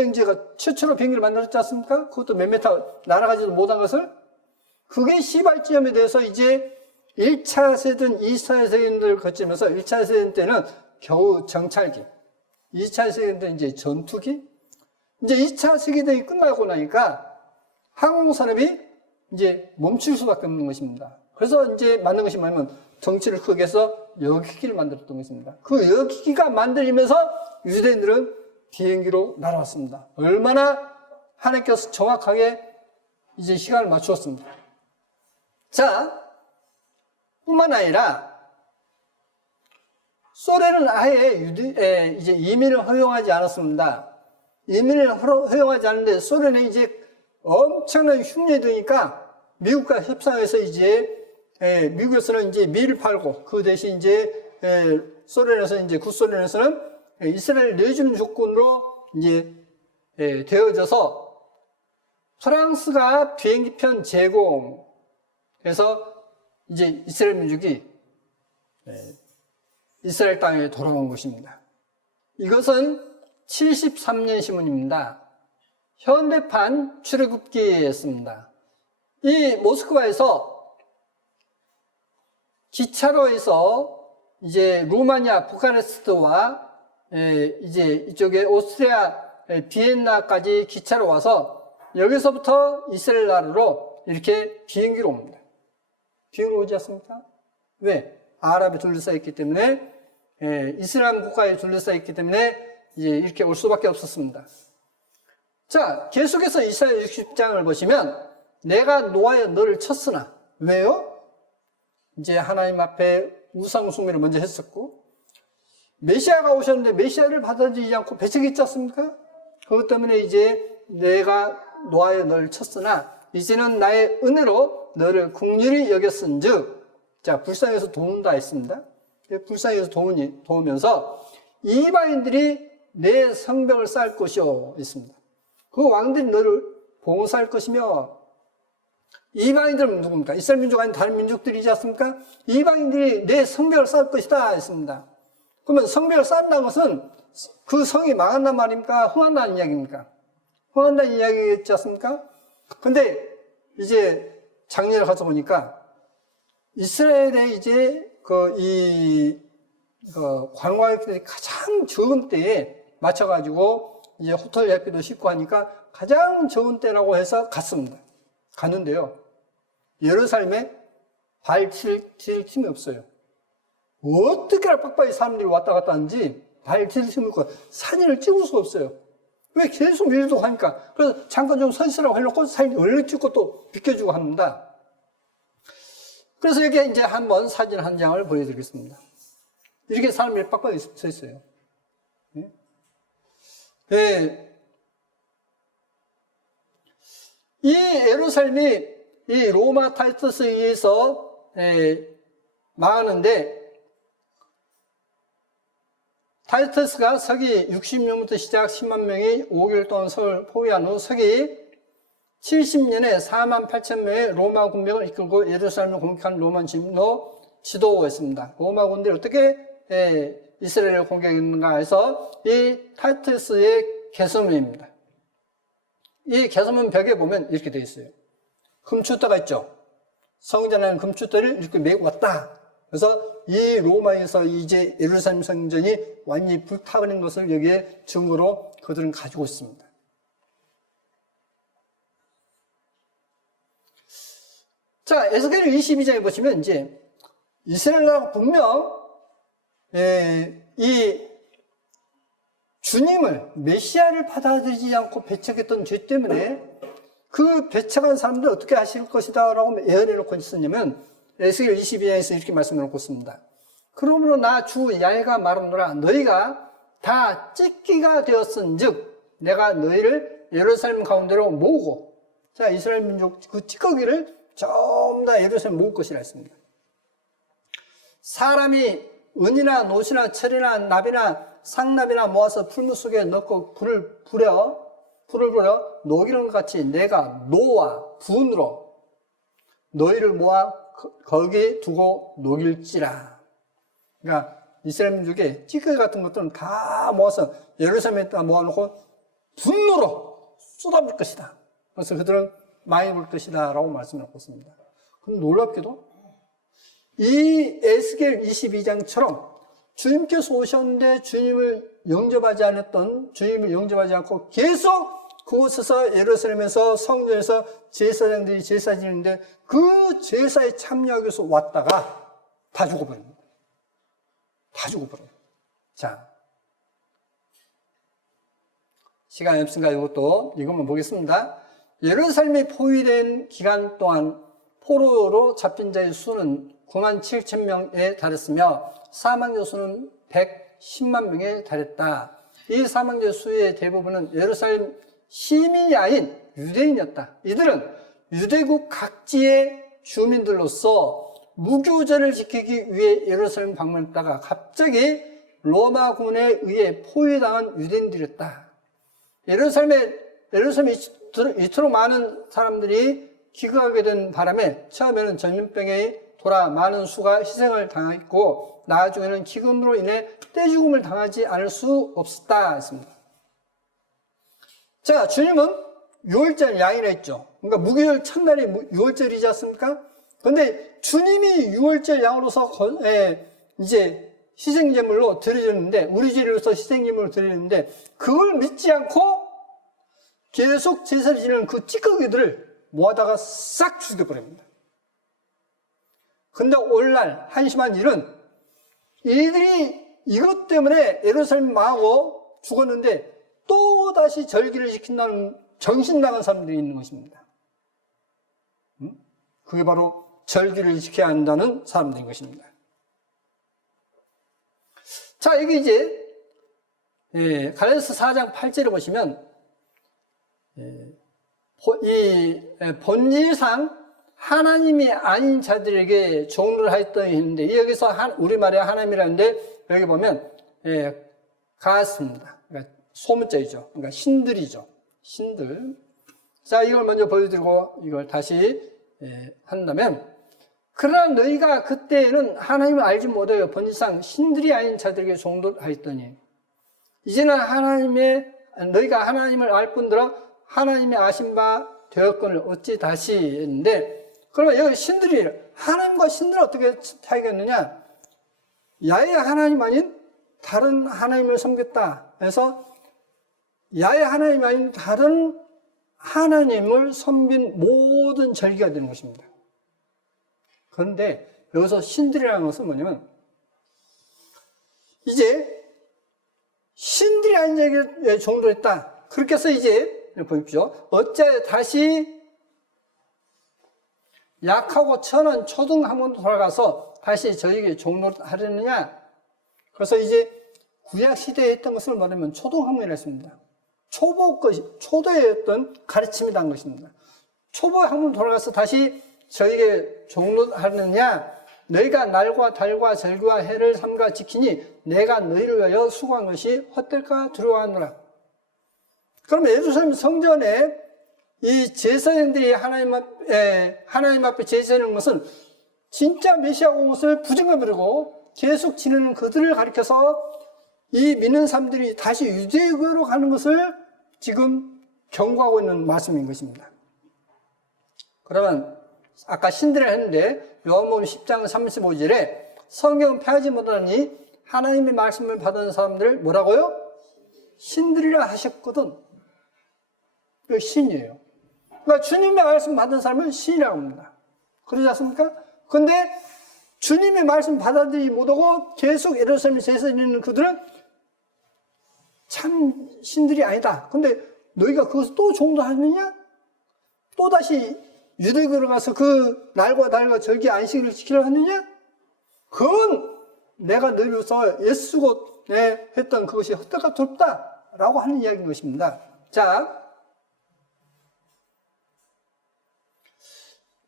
형제가 최초로 비행기를 만들었지 않습니까? 그것도 몇 메타 날아가지도 못한 것을. 그게 시발점에 대해서 이제 1차 세대든 2차 세대를 거치면서 1차 세대 때는 겨우 정찰기, 2차 세대 때는 이제 전투기, 이제 2차 세계대전이 끝나고 나니까 항공산업이 이제 멈출 수밖에 없는 것입니다. 그래서 이제 만든 것이 뭐냐면 덩치를 크게 해서 여기기를 만들었던 것입니다. 그 여기기가 만들면서 유대인들은 비행기로 날아왔습니다. 얼마나 하나님께서 정확하게 이제 시간을 맞추었습니다. 자, 뿐만 아니라 소련은 아예 이제 이민을 허용하지 않았습니다. 이민을 허용하지 않는데 소련에 이제 엄청난 흉년이 되니까 미국과 협상해서 이제 미국에서는 이제 밀을 팔고 그 대신 이제 소련에서 이제 구소련에서는 이스라엘 내주는 조건으로 이제 되어져서 프랑스가 비행기편 제공해서 이제 이스라엘 민족이 이스라엘 땅에 돌아온 것입니다. 이것은 73년 신문입니다. 현대판 출애굽기였습니다. 이 모스크바에서 기차로에서 이제 루마니아, 부카레스트와 이제 이쪽에 오스트리아, 비엔나까지 기차로 와서 여기서부터 이스라엘 나라로 이렇게 비행기로 옵니다. 비행기로 오지 않습니까? 왜? 아랍에 둘러싸여 있기 때문에, 이슬람 국가에 둘러싸여 있기 때문에 이제 이렇게 올 수밖에 없었습니다. 자, 계속해서 이사야 60장을 보시면 내가 노하여 너를 쳤으나 왜요? 이제 하나님 앞에 우상 숭배를 먼저 했었고 메시아가 오셨는데 메시아를 받아들이지 않고 배척했지 않습니까? 그것 때문에 이제 내가 노하여 너를 쳤으나 이제는 나의 은혜로 너를 긍휼히 여겼은즉, 자, 불쌍해서 도운다 했습니다. 불쌍해서 도우면서 이방인들이 내 성벽을 쌓을 것이요 했습니다. 그 왕들이 너를 봉사할 것이며, 이방인들은 누굽니까? 이스라엘 민족 아닌 다른 민족들이지 않습니까? 이방인들이 내 성벽을 쌓을 것이다 했습니다. 그러면 성벽을 쌓는다는 것은 그 성이 망한단 말입니까? 흥한다는 이야기입니까? 흥한다는 이야기겠지 않습니까? 근데 이제 작년에 가서 보니까 이스라엘의 이제 이 그 관광객들이 가장 적은 때에 맞춰가지고 이제 호텔 예약비도 쉽고 하니까 가장 적은 때라고 해서 갔습니다. 갔는데요. 예루살렘에 발칠 틈이 없어요. 어떻게나 빡빡이 사람들이 왔다 갔다 하는지 발칠 틈이 없고 사진을 찍을 수가 없어요. 왜 계속 밀도 하니까. 그래서 잠깐 좀 서 있으라고 해놓고 사진 얼른 찍고 또 비켜주고 합니다. 그래서 여기에 이제 한번 사진 한 장을 보여드리겠습니다. 이렇게 사람들이 빡빡이 서 있어요. 네. 이 예루살렘이 이 로마 타이터스에 의해서 망하는데, 타이터스가 서기 60년부터 시작 10만 명이 5개월 동안 서울 포위한 후 서기 70년에 4만 8천 명의 로마 군병을 이끌고 예루살렘을 공격한 로마 진노 지도였습니다. 로마 군대를 어떻게 이스라엘을 공격했는가 해서 이 타이터스의 개선문입니다. 이 개선문 벽에 보면 이렇게 되어 있어요. 금추대가 있죠. 성전에는 금추대를 이렇게 메고 왔다. 그래서 이 로마에서 이제 예루살렘 성전이 완전히 불타버린 것을 여기에 증거로 그들은 가지고 있습니다. 자, 에스겔 22장에 보시면 이제 이스라엘 나라가 분명 이 주님을 메시아를 받아들이지 않고 배척했던 죄 때문에 그 배척한 사람들 어떻게 하실 것이다 라고 예언해 놓고 있었냐면 에스겔 22장에서 이렇게 말씀해 놓고 있습니다. 그러므로 나 주 야훼가 말하노라 너희가 다 찢기가 되었은즉 내가 너희를 예루살렘 가운데로 모으고 자 이스라엘 민족 그 찌꺼기를 전부 다 예루살렘 모을 것이라 했습니다. 사람이 은이나 노시나 철이나 납이나 상납이나 모아서 풀무 속에 넣고 불을 부려 녹이는 것 같이 내가 노와 분으로 너희를 모아 거기에 두고 녹일지라. 그러니까 이스라엘 민족의 찌꺼기 같은 것들은 다 모아서 예루살렘에다 모아놓고 분노로 쏟아볼 것이다. 그래서 그들은 많이 볼 것이다 라고 말씀하고 있습니다. 그럼 놀랍게도 이 에스겔 22장처럼 주님께서 오셨는데 주님을 영접하지 않고 계속 그곳에서 예루살렘에서 성전에서 제사장들이 제사 지내는데 그 제사에 참여하기 위해서 왔다가 다 죽어버립니다. 다 죽어버려요. 자, 시간이 없으니까 이것도 이것만 보겠습니다. 예루살렘이 포위된 기간 동안 포로로 잡힌 자의 수는 9만 7천 명에 달했으며 사망자 수는 110만 명에 달했다. 이 사망자 수의 대부분은 예루살렘 시민이 아닌 유대인이었다. 이들은 유대국 각지의 주민들로서 무교절을 지키기 위해 예루살렘 방문했다가 갑자기 로마군에 의해 포위당한 유대인들이었다. 예루살렘에 이토록 많은 사람들이 기거하게 된 바람에 처음에는 전염병에 돌아 많은 수가 희생을 당했고 나중에는 기근으로 인해 떼죽음을 당하지 않을 수 없었다 했습니다. 자, 주님은 6월절 양이라 했죠. 그러니까 무교절 첫날이 6월절이지 않습니까? 그런데 주님이 6월절 양으로서 이제 희생제물로 드려졌는데 우리 죄로서 희생제물로 드리는데 그걸 믿지 않고 계속 제사를 지내는 그 찌꺼기들을 모아다가 싹 죽여버립니다. 근데 오늘날 한심한 일은 이들이 이것 때문에 예루살렘 망하고 죽었는데 또다시 절기를 지킨다는 정신나간 사람들이 있는 것입니다. 그게 바로 절기를 지켜야 한다는 사람들인 것입니다. 자, 여기 이제 갈라디아서 4장 8절을 보시면 이 본질상 하나님이 아닌 자들에게 종을 하였더니 했는데 여기서 우리말에 하나님이라는데 여기 보면 가습니다. 그러니까 소문자이죠. 그러니까 신들이죠. 신들. 자, 이걸 먼저 보여드리고 이걸 다시 한다면 그러나 너희가 그때는 하나님을 알지 못하여 본질상 신들이 아닌 자들에게 종도하였더니 이제는 너희가 하나님을 알 뿐더러 하나님의 아신 바 되었거늘 어찌 다시 했는데 그러면 여기 신들이 하나님과 신들은 어떻게 차이가 있느냐? 야훼 하나님 아닌 다른 하나님을 섬겼다. 그래서 야훼 하나님 아닌 다른 하나님을 섬긴 모든 절기가 되는 것입니다. 그런데 여기서 신들이라는 것은 뭐냐면 이제 신들이 아닌 자에게 종노했다. 그렇게 해서 이제 보십시오. 어째 다시 약하고 천한 초등학문으로 돌아가서 다시 저에게 종노하려느냐. 그래서 이제 구약 시대에 했던 것을 말하면 초등학문이라 했습니다. 초도의 어떤 가르침이라는 것입니다. 초보 학문 돌아가서 다시 저에게 종노하느냐. 너희가 날과 달과 절기와 해를 삼가 지키니 내가 너희를 위하여 수고한 것이 헛될까 두려워하노라. 그러면 예루살렘 성전에 이 제사장들이 하나님 앞에 제사하는 것은 진짜 메시아 온 것을 부정하려고 계속 지내는 그들을 가리켜서 이 믿는 사람들이 다시 유대교로 가는 것을 지금 경고하고 있는 말씀인 것입니다. 그러면 아까 신들을 했는데 요한복음 10장 35절에 성경은 패하지 못하니 하나님의 말씀을 받은 사람들을 뭐라고요? 신들이라 하셨거든. 이거 신이에요. 그러니까 주님의 말씀 받은 사람을 신이라고 합니다. 그러지 않습니까? 그런데 주님의 말씀 받아들이지 못하고 계속 예루살렘에 제사 지내는 그들은 참 신들이 아니다. 근데 너희가 그것을 또 종도하느냐? 또다시 유대교로 가서 그 날과 달과 절기 안식일을 지키려 하느냐? 그건 내가 너희로서 예수 곧 했던 그것이 헛되고 좁다라고 하는 이야기인 것입니다. 자,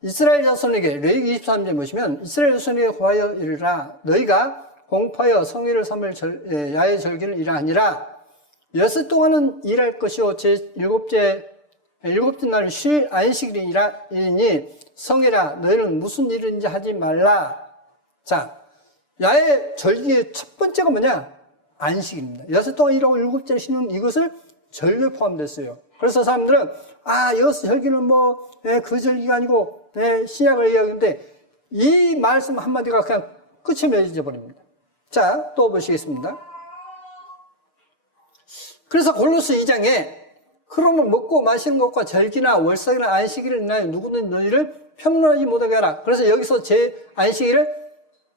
이스라엘 자손에게 레위기 23절에 보시면 이스라엘 자손에게 고하여 이르라 너희가 공포하여 성일을 삼을 야훼 절기를 일하니라. 여섯 동안은 일할 것이요 제 일곱째 날은 쉴 안식일이니 성이라 너희는 무슨 일인지 하지 말라. 자, 야훼 절기의 첫 번째가 뭐냐? 안식일입니다. 여섯 동안 일하고 일곱째 쉬는 이것을 절기에 포함됐어요. 그래서 사람들은 여섯 절기는 그 절기가 아니고 신약을 이야기하는데 이 말씀 한마디가 그냥 끝이 맺어져 버립니다. 자, 또 보시겠습니다. 그래서 골로새 2장에 그러면 먹고 마시는 것과 절기나 월삭이나 안식일을 인하여 누구든 너희를 평론하지 못하게 하라. 그래서 여기서 제 안식일을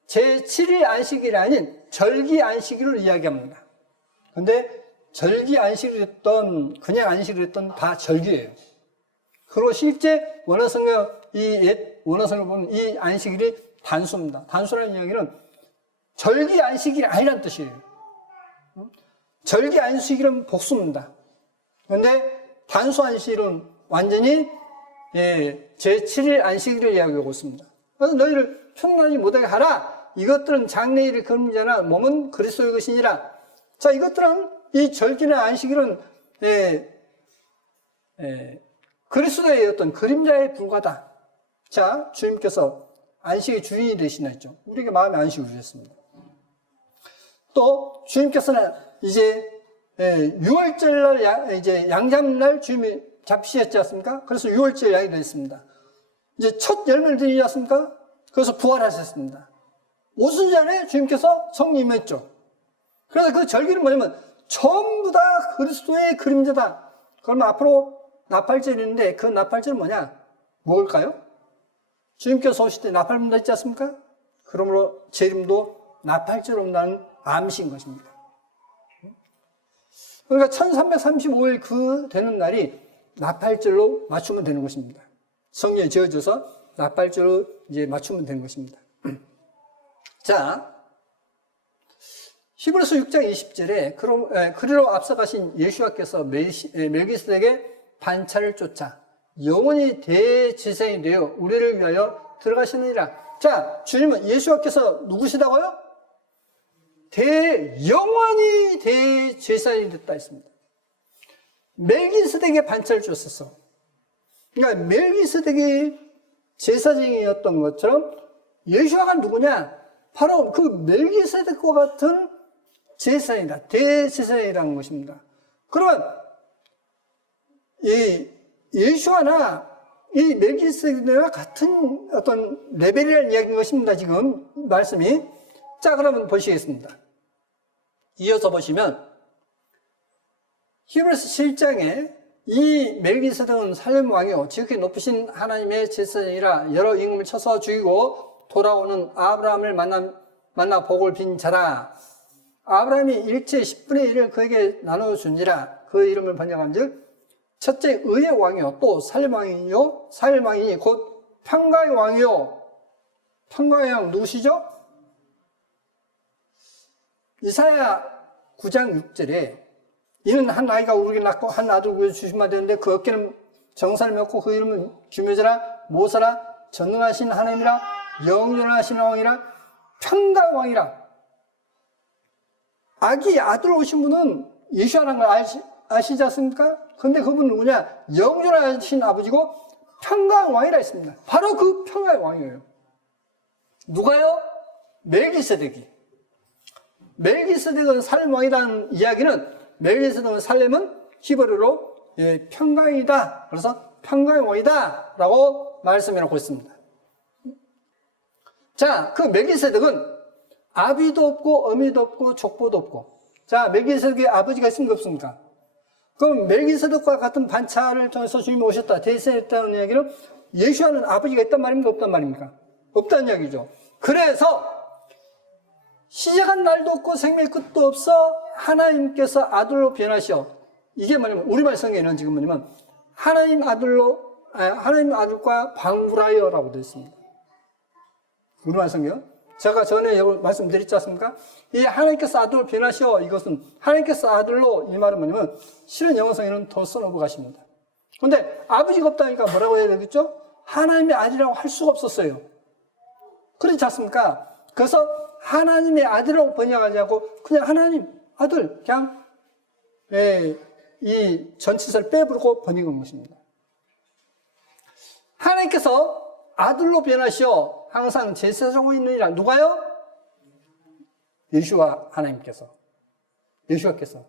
제7일 안식일이 아닌 절기 안식일을 이야기합니다. 근데 절기 안식일이 됐던 그냥 안식일이 됐던 다 절기예요. 그리고 실제 원어성경 옛 원어성을 보면 이 안식일이 단수입니다. 단수라는 이야기는 절기 안식일이 아니란 뜻이에요. 절기 안식일은 복수입니다. 그런데 단수 안식일은 완전히 제7일 안식일을 이야기하고 있습니다. 그래서 너희를 평론하지 못하게 하라. 이것들은 장래일의 그림자나 몸은 그리스도의 것이니라. 자, 이것들은 이 절기나 안식일은 그리스도의 어떤 그림자에 불과하다. 자, 주님께서 안식의 주인이 되시나 했죠. 우리에게 마음의 안식을 주셨습니다. 또 주님께서는 이제 6월절날 이제 양잡날 주님이 잡히셨지 않습니까? 그래서 6월절 양이 됐습니다. 이제 첫 열매를 드리지 않습니까? 그래서 부활하셨습니다. 오순절에 주님께서 성림했죠. 그래서 그 절기는 뭐냐면 전부 다 그리스도의 그림자다. 그러면 앞으로 나팔절이 있는데 그 나팔절은 뭐냐? 뭘까요? 주님께서 오실 때 나팔 분다 있지 않습니까? 그러므로 제 이름도 나팔절 온다는 암시인 것입니다. 그러니까 1335일 그 되는 날이 나팔절로 맞추면 되는 것입니다. 성경에 지어져서 나팔절로 이제 맞추면 되는 것입니다. 자, 히브리서 6장 20절에 그리로 앞서가신 예수와께서 멜기세덱의 반차를 쫓아 영원히 대제사장이 되어 우리를 위하여 들어가시느니라. 자, 주님은 예수와께서 누구시다고요? 영원히 대제사장이 됐다 했습니다. 멜기세덱의 반차를 쫓았어. 그러니까 멜기세덱이 제사장이었던 것처럼 예수와가 누구냐? 바로 그 멜기세덱과 같은 제사장이다. 대제사장이라는 것입니다. 그러면 이 예수와나 이 멜기세덱과 같은 어떤 레벨이라는 이야기인 것입니다. 지금 말씀이. 자, 그러면 보시겠습니다. 이어서 보시면 히브리서 7장에 이 멜기세덱은 살렘 왕이요 지극히 높으신 하나님의 제사장이라 여러 임금을 쳐서 죽이고 돌아오는 아브라함을 만나 복을 빈 자라. 아브라함이 일체 10분의 1을 그에게 나눠준지라. 그 이름을 번역한즉 첫째 의의 왕이요 또 살렘 왕이요 살렘 왕이니 곧 평강의 왕이요. 평강의 왕 누구시죠? 이사야 9장 6절에 이는 한 아이가 우리에게 낳고 한 아들 우리에게 주시면 되는데 그 어깨는 정사를 메고 그 이름은 기묘자라 모사라 전능하신 하나님이라 영존하신 왕이라 평강 왕이라. 아기 아들 오신 분은 예수라는 걸 아시지 않습니까? 근데 그분은 누구냐? 영존하신 아버지고 평강 왕이라 했습니다. 바로 그 평강 왕이에요. 누가요? 멜기세덱이. 멜기세덱은 살렘 왕이라는 이야기는 멜기세덱은 살렘은 히브리어로 평강이다. 그래서 평강의 왕이다 라고 말씀해 놓고 있습니다. 자, 그 멜기세덱은 아비도 없고 어미도 없고 족보도 없고. 자, 멜기세덱의 아버지가 있습니까 없습니까? 그럼 멜기세덱과 같은 반차를 통해서 주님이 오셨다 대세했다는 이야기는 예수와는 아버지가 있단 말입니까 없단 말입니까? 없다는 이야기죠. 그래서 시작한 날도 없고 생명의 끝도 없어 하나님께서 아들로 변하시어. 이게 뭐냐면 우리말 성경에는 지금 뭐냐면 하나님 아들과 방불하여라고 되어 있습니다. 우리말 성경. 제가 전에 말씀드렸지 않습니까? 이 하나님께서 아들로 변하시어 이것은 하나님께서 아들로 이 말은 뭐냐면 실은 영어 성경에는 더 써놓고 가십니다. 그런데 아버지가 없다니까 뭐라고 해야 되겠죠? 하나님의 아들이라고 할 수가 없었어요. 그렇지 않습니까? 그래서 하나님의 아들이라고 번역하지 않고 그냥 하나님 아들 그냥 이 전치사를 빼부르고 번역한 것입니다. 하나님께서 아들로 변하시어 항상 제사장으로 있느니라. 누가요? 예수와 하나님께서. 예수와께서.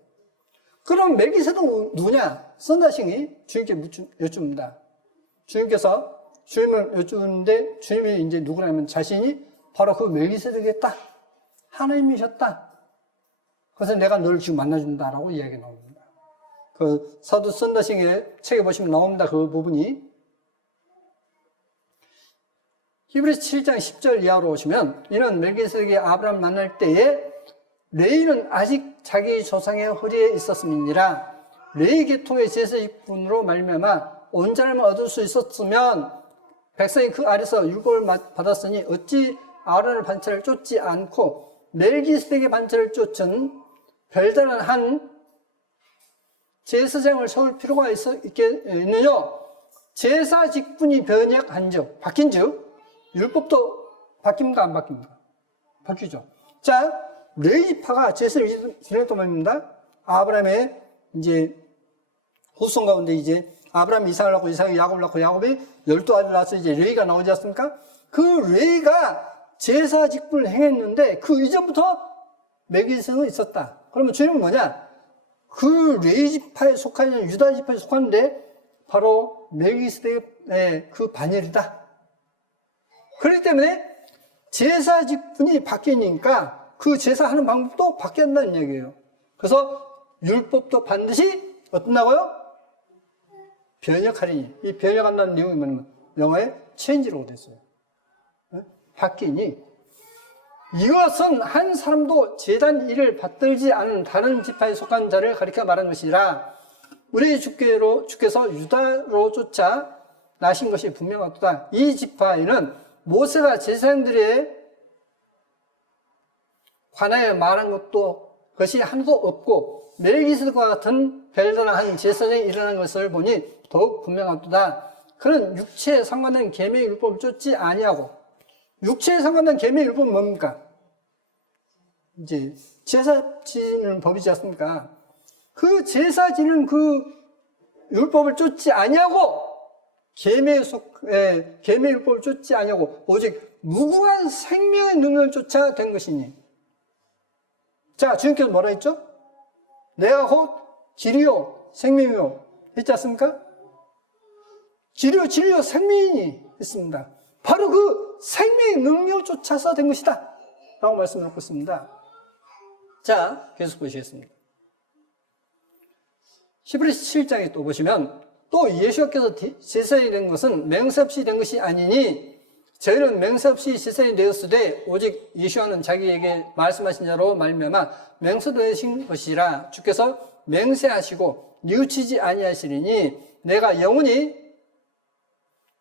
그럼 멜기세덱은 누구냐? 선다싱이 주님께 여쭙습니다. 주님께서 주님을 여쭈는데 주님이 이제 누구냐면 자신이 바로 그 멜기세덱이었다. 하나님이셨다. 그래서 내가 너를 지금 만나준다라고 이야기가 나옵니다. 그 사도 선다싱의 책에 보시면 나옵니다. 그 부분이. 히브리서 7장 10절 이하로 오시면 이는 멜기세덱이 아브라함을 만날 때에 레위는 아직 자기 조상의 허리에 있었음이니라. 레위 계통의 제사직분으로 말미암아 온전함을 얻을 수 있었으면 백성이 그 아래서 율법을 받았으니 어찌 아론의 반차를 쫓지 않고 멜기세덱의 반차를 쫓은 별다른 한 제사장을 세울 필요가 있느냐? 제사 직분이 변역한즉 바뀐즉 율법도 바뀝니까 안 바뀝니까? 바뀌죠. 자, 레위지파가 제사를 지냈단 말입니다. 아브라함의 이제 후손 가운데 이제 아브라함이 이삭을 낳고 이삭이 야곱을 낳고 야곱이 12아들을 낳아서 이제 레위가 나오지 않습니까? 그 레위가 제사 직분을 행했는데 그 이전부터 멜기세덱은 있었다. 그러면 주님은 뭐냐? 그 레위지파에 속하는 유다지파에 속하는데 바로 멜기세덱의 그 반열이다. 그렇기 때문에 제사 직분이 바뀌니까 그 제사하는 방법도 바뀐다는 얘기예요. 그래서 율법도 반드시 어떤다고요? 변역하리니. 이 변역한다는 내용이 뭐냐면 영어에 체인지라고 됐어요. 바뀌니 이것은 한 사람도 제단 일을 받들지 않은 다른 지파에 속한 자를 가리켜 말한 것이라. 우리 주께서 유다로 쫓아 나신 것이 분명하도다. 이 지파에는 모세가 제사장들에 관하여 말한 것이 하나도 없고 멜기세덱과 같은 별다른 제사장이 일어난 것을 보니 더욱 분명하도다. 그는 육체에 상관된 계명의 율법을 쫓지 아니하고. 육체에 상관된 계명의 율법은 뭡니까? 이제 제사 지는 법이지 않습니까? 그 제사 지는 그 율법을 쫓지 아니하고 계명의 율법을 쫓지 아니하고 오직 무궁한 생명의 능력을 쫓아 된 것이니. 자, 주님께서 뭐라 했죠? 내가 곧 길이요 생명이요 했지 않습니까? 길이요 진리요 생명이니 했습니다. 바로 그 생명의 능력을 쫓아서 된 것이다. 라고 말씀을 놓고 있습니다. 자, 계속 보시겠습니다. 히브리서 7장에 또 보시면 또 예수께서 제사장이 된 것은 맹세 없이 된 것이 아니니 저희는 맹세 없이 제사장이 되었으되 오직 예수와는 자기에게 말씀하신 자로 말미암아 맹세되신 것이라 주께서 맹세하시고 뉘우치지 아니하시리니 내가 영원히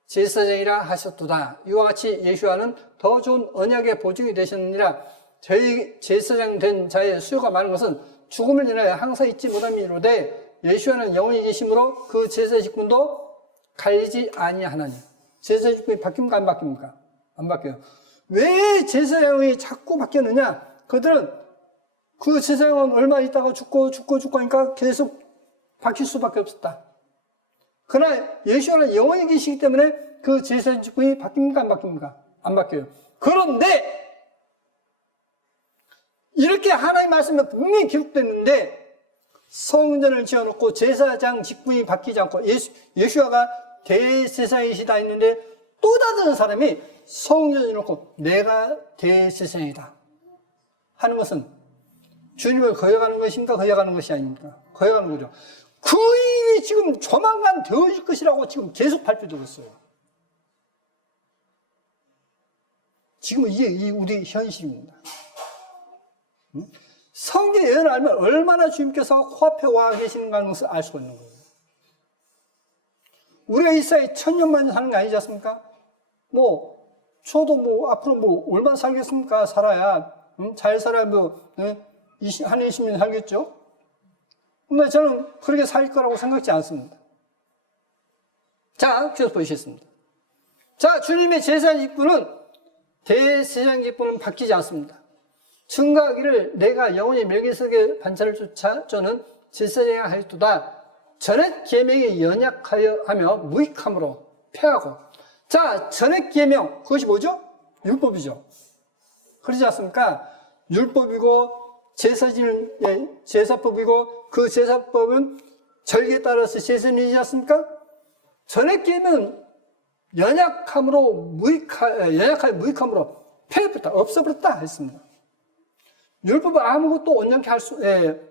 제사장이라 하셨도다. 이와 같이 예수와는 더 좋은 언약의 보증이 되셨느니라. 저희 제사장 된 자의 수요가 많은 것은 죽음을 인하여 항상 잊지 못함이로되 예수와는 영원히 계심으로 그 제사의 직분도 갈리지 아니하나니. 제사의 직분이 바뀝니까? 안 바뀝니까? 안 바뀌어요. 왜 제사장이 자꾸 바뀌었느냐? 그들은 그 제사장은 얼마 있다가 죽고 하니까 계속 바뀔 수밖에 없었다. 그러나 예수와는 영원히 계시기 때문에 그 제사의 직분이 바뀝니까? 안 바뀝니까? 안 바뀌어요. 그런데 이렇게 하나님의 말씀에 분명히 기록됐는데 성전을 지어놓고 제사장 직분이 바뀌지 않고 예수와가 대제사장이시다 했는데 또 다른 사람이 성전을 놓고 내가 대제사장이다 하는 것은 주님을 거역하는 것입니까? 거역하는 것이 아닙니까? 거역하는 거죠. 그 일이 지금 조만간 되어질 것이라고 지금 계속 발표되고 있어요. 지금 이게 우리 현실입니다. 성경의 예언을 알면 얼마나 주님께서 코앞에 와 계시는가 하는 것을 알 수가 있는 거예요. 우리가 이 사회에 천년만년 사는 거 아니지 않습니까? 저도 앞으로 얼마나 살겠습니까? 살아야, 잘 살아야 한 20년 살겠죠? 근데 저는 그렇게 살 거라고 생각지 않습니다. 자, 계속 보시겠습니다. 자, 주님의 제사 직분은, 대제사장 직분은 바뀌지 않습니다. 증거하기를 내가 영원히 멜기세덱의 반차를 쫓아 저는 제사장이 하였도다. 전액 계명에 연약하여 하며 무익함으로 패하고. 자, 전액 계명 그것이 뭐죠? 율법이죠. 그러지 않습니까? 율법이고 제사법이고 그 제사법은 절기에 따라서 제사이지 않습니까? 전액 계명은 연약하여 무익함으로 패했다, 없어버렸다 했습니다. 율법은 아무것도 온전케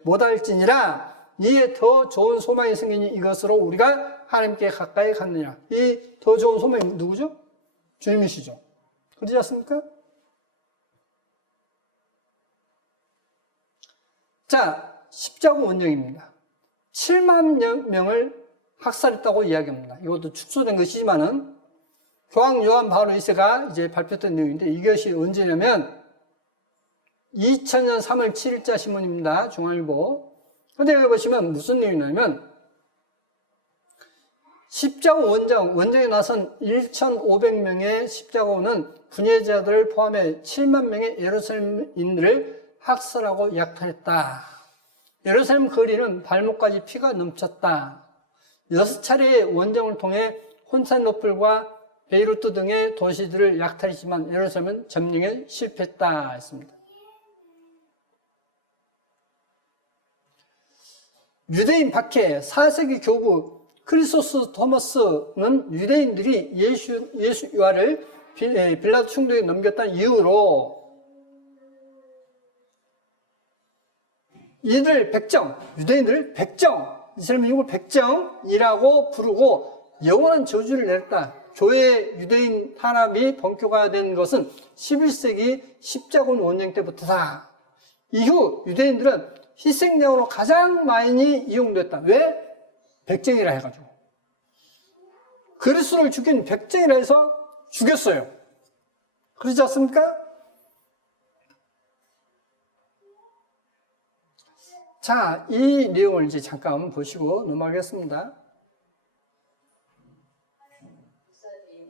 못할지니라 이에 더 좋은 소망이 생기니 이것으로 우리가 하나님께 가까이 갔느냐. 이 더 좋은 소망이 누구죠? 주님이시죠. 그러지 않습니까? 자, 십자군 원정입니다. 7만 명을 학살했다고 이야기합니다. 이것도 축소된 것이지만은 교황 요한 바오로 2세가 이제 발표했던 내용인데 이것이 언제냐면 2000년 3월 7일자 신문입니다. 중앙일보. 근데 여기 보시면 무슨 내용이냐면 십자군 원정에 나선 1,500명의 십자군은 분예자들을 포함해 7만 명의 예루살렘인들을 학살하고 약탈했다. 예루살렘 거리는 발목까지 피가 넘쳤다. 6차례의 원정을 통해 콘스탄티노플과 베이루트 등의 도시들을 약탈했지만 예루살렘은 점령에 실패했다 했습니다. 유대인 박해 4세기 교부 크리소스 토머스는 유대인들이 예수와를 빌라도 총독에 넘겼다는 이유로 유대인들을 백정, 이스라엘 이걸 백정이라고 부르고 영원한 저주를 내렸다. 교회 유대인 탄압이 본격화가 된 것은 11세기 십자군 원정 때부터다. 이후 유대인들은 희생양으로 가장 많이 이용됐다. 왜? 백정이라 해가지고. 그리스도를 죽인 백정이라 해서 죽였어요. 그러지 않습니까? 자, 이 내용을 이제 잠깐 보시고 넘어가겠습니다.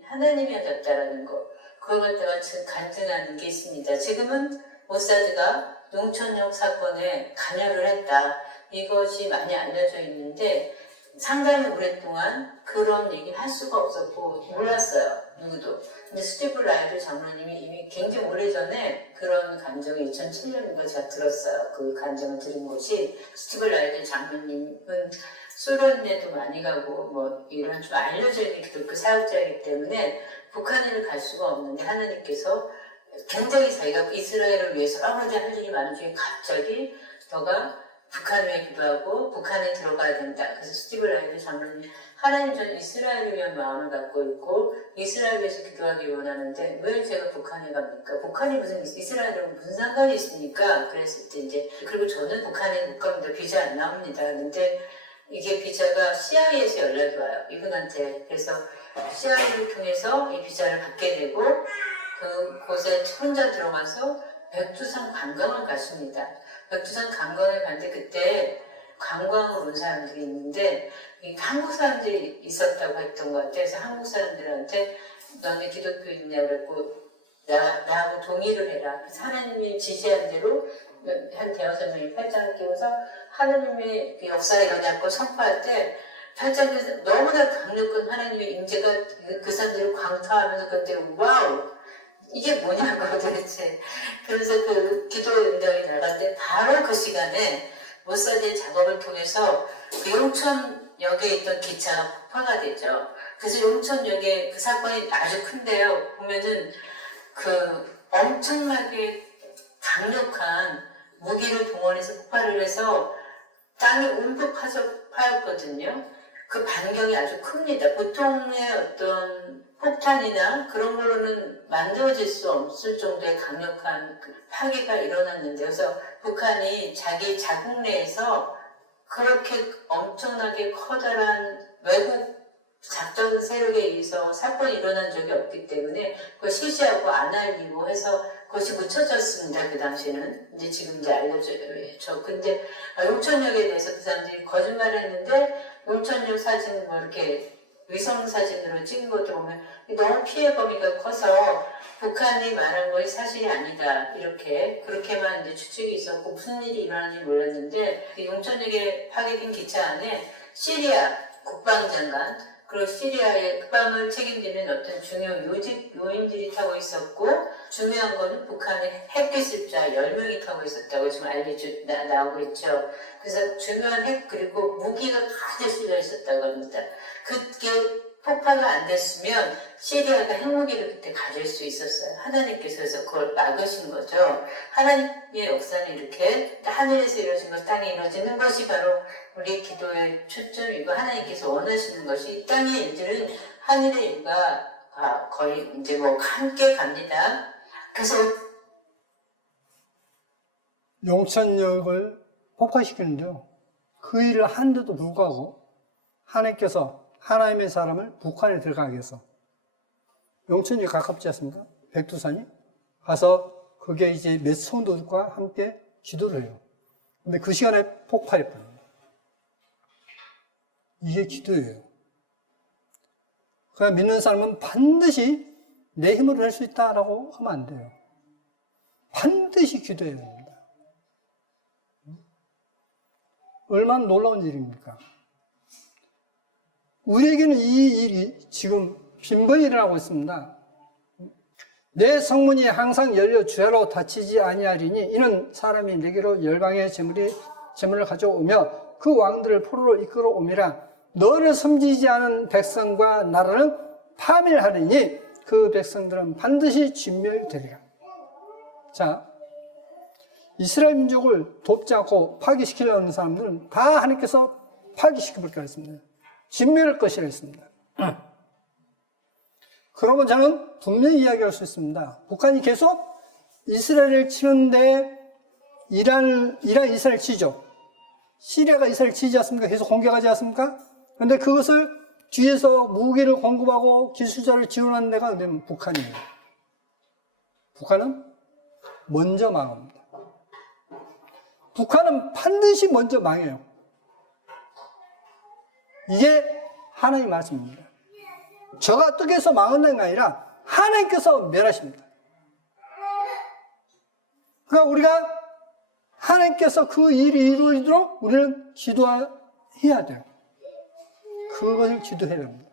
하나님이 하셨다라는 거, 그걸 갖다가 지금 간증하는 게 있습니다. 지금은 모사드가 농촌역 사건에 관여를 했다. 이것이 많이 알려져 있는데 상당히 오랫동안 그런 얘기를 할 수가 없었고 몰랐어요. 누구도. 근데 스티브 라이드 장로님이 이미 굉장히 오래전에 그런 간증을 2007년인가 제가 들었어요. 그 간증을 들은 것이 스티브 라이드 장로님은 소련에도 많이 가고 이런 좀 알려져 있는 기독교 사역자이기 때문에 북한을 갈 수가 없는데 하나님께서 굉장히 자기가 이스라엘을 위해서 여러 가지 할 일이 많은 중에 갑자기 너가 북한을 위해 기도하고 북한에 들어가야 된다. 그래서 스티브 라이드 장로님, 하나님 저는 이스라엘을 위한 마음을 갖고 있고 이스라엘 위해서 기도하기 원하는데 왜 제가 북한에 갑니까? 북한이 무슨 이스라엘하고 무슨 상관이 있습니까? 그랬을 때 이제 그리고 저는 북한에 못 갑니다. 비자 안 나옵니다. 근데 이게 비자가 CIA에서 연락이 와요. 이분한테. 그래서 CIA를 통해서 이 비자를 받게 되고 그곳에 혼자 들어가서 백두산 관광을 갔습니다. 백두산 관광을 갔는데 그때 관광을 온 사람들이 있는데 한국 사람들이 있었다고 했던 것 같아요. 그래서 한국 사람들한테 너네 기독교인이냐고 그랬고 나하고 동의를 해라. 그래서 하나님이 지시한 대로 한 대여섯 명이 팔짱을 끼워서 하나님의 역사를 일어났고 선포할 때 팔짱에서 너무나 강력한 하나님의 임재가 그 사람들을 광토하면서 그때 와우! 이게 뭐냐고 도대체. 그래서 그 기도 응답이 나갔는데 바로 그 시간에 모사드의 작업을 통해서 그 용천역에 있던 기차가 폭파가 되죠. 그래서 용천역에 그 사건이 아주 큰데요. 보면은 그 엄청나게 강력한 무기를 동원해서 폭발을 해서 땅이 움푹 파였거든요. 그 반경이 아주 큽니다. 보통의 어떤 폭탄이나 그런 걸로는 만들어질 수 없을 정도의 강력한 파괴가 일어났는데, 그래서 북한이 자기 자국 내에서 그렇게 엄청나게 커다란 외국 작전 세력에 의해서 사건이 일어난 적이 없기 때문에 그걸 실시하고 안 알리고 해서 그것이 묻혀졌습니다. 그 당시에는. 이제 지금 이제 알려져요. 근데 용천역에 대해서 그 사람들이 거짓말을 했는데 용천역 사진 뭐 이렇게 위성 사진으로 찍은 것도 보면 너무 피해 범위가 커서 북한이 말한 것이 사실이 아니다. 그렇게만 이제 추측이 있었고 무슨 일이 일어났는지 몰랐는데 용천역에 파괴된 기차 안에 시리아 국방장관 그리고 시리아의 국방을 책임지는 어떤 중요 요인들이 타고 있었고 중요한 거는 북한의 핵기술자 10명이 타고 있었다고 지금 나오고 있죠. 그래서 중요한 핵 그리고 무기가 가득 실려 있었다고 합니다. 그게 폭파가 안 됐으면 시리아가 핵무기를 그때 가질 수 있었어요. 하나님께서 그래서 그걸 막으신 거죠. 하나님의 역사는 이렇게 하늘에서 이루어진 것, 땅에 이루어지는 것이 바로 우리 기도의 초점이고 하나님께서 원하시는 것이 이 땅의 일들은 하늘의 일과 거의 이제 뭐 함께 갑니다. 그래서 용천역을 폭파시키는데요. 그 일을 하는데도 불구하고 하나님께서 하나님의 사람을 북한에 들어가게 해서 용천이 가깝지 않습니까? 백두산이 가서 그게 이제 몇 성도들과 함께 기도를 해요. 근데 그 시간에 폭발했거든요. 이게 기도예요. 그러니까 믿는 사람은 반드시 내 힘으로 할 수 있다라고 하면 안 돼요. 반드시 기도해야 됩니다. 얼마나 놀라운 일입니까? 우리에게는 이 일이 지금 빈번히 일어나고 있습니다. 내 성문이 항상 열려 주야로 닫히지 아니하리니 이는 사람이 내게로 열방의 재물을 가져오며 그 왕들을 포로로 이끌어 옴이라. 너를 섬기지 않은 백성과 나라는 파멸하리니 그 백성들은 반드시 진멸되리라. 자, 이스라엘 민족을 돕지 않고 파괴시키려는 사람들은 다 하나님께서 파괴시켜볼 거라 했습니다. 진멸할 것이라 했습니다. 그러면 저는 분명히 이야기할 수 있습니다. 북한이 계속 이스라엘을 치는데 이란 이스라엘 치죠. 시리아가 이스라엘 치지 않습니까? 계속 공격하지 않습니까? 그런데 그것을 뒤에서 무기를 공급하고 기술자를 지원하는 데가 북한이에요. 북한은 먼저 망합니다. 북한은 반드시 먼저 망해요. 이게 하나님의 말씀입니다. 저가 어떻게 해서 망한다는 게 아니라 하나님께서 멸하십니다. 그러니까 우리가 하나님께서 그 일이 이루어지도록 우리는 기도해야 돼요. 그것을 기도해야 됩니다.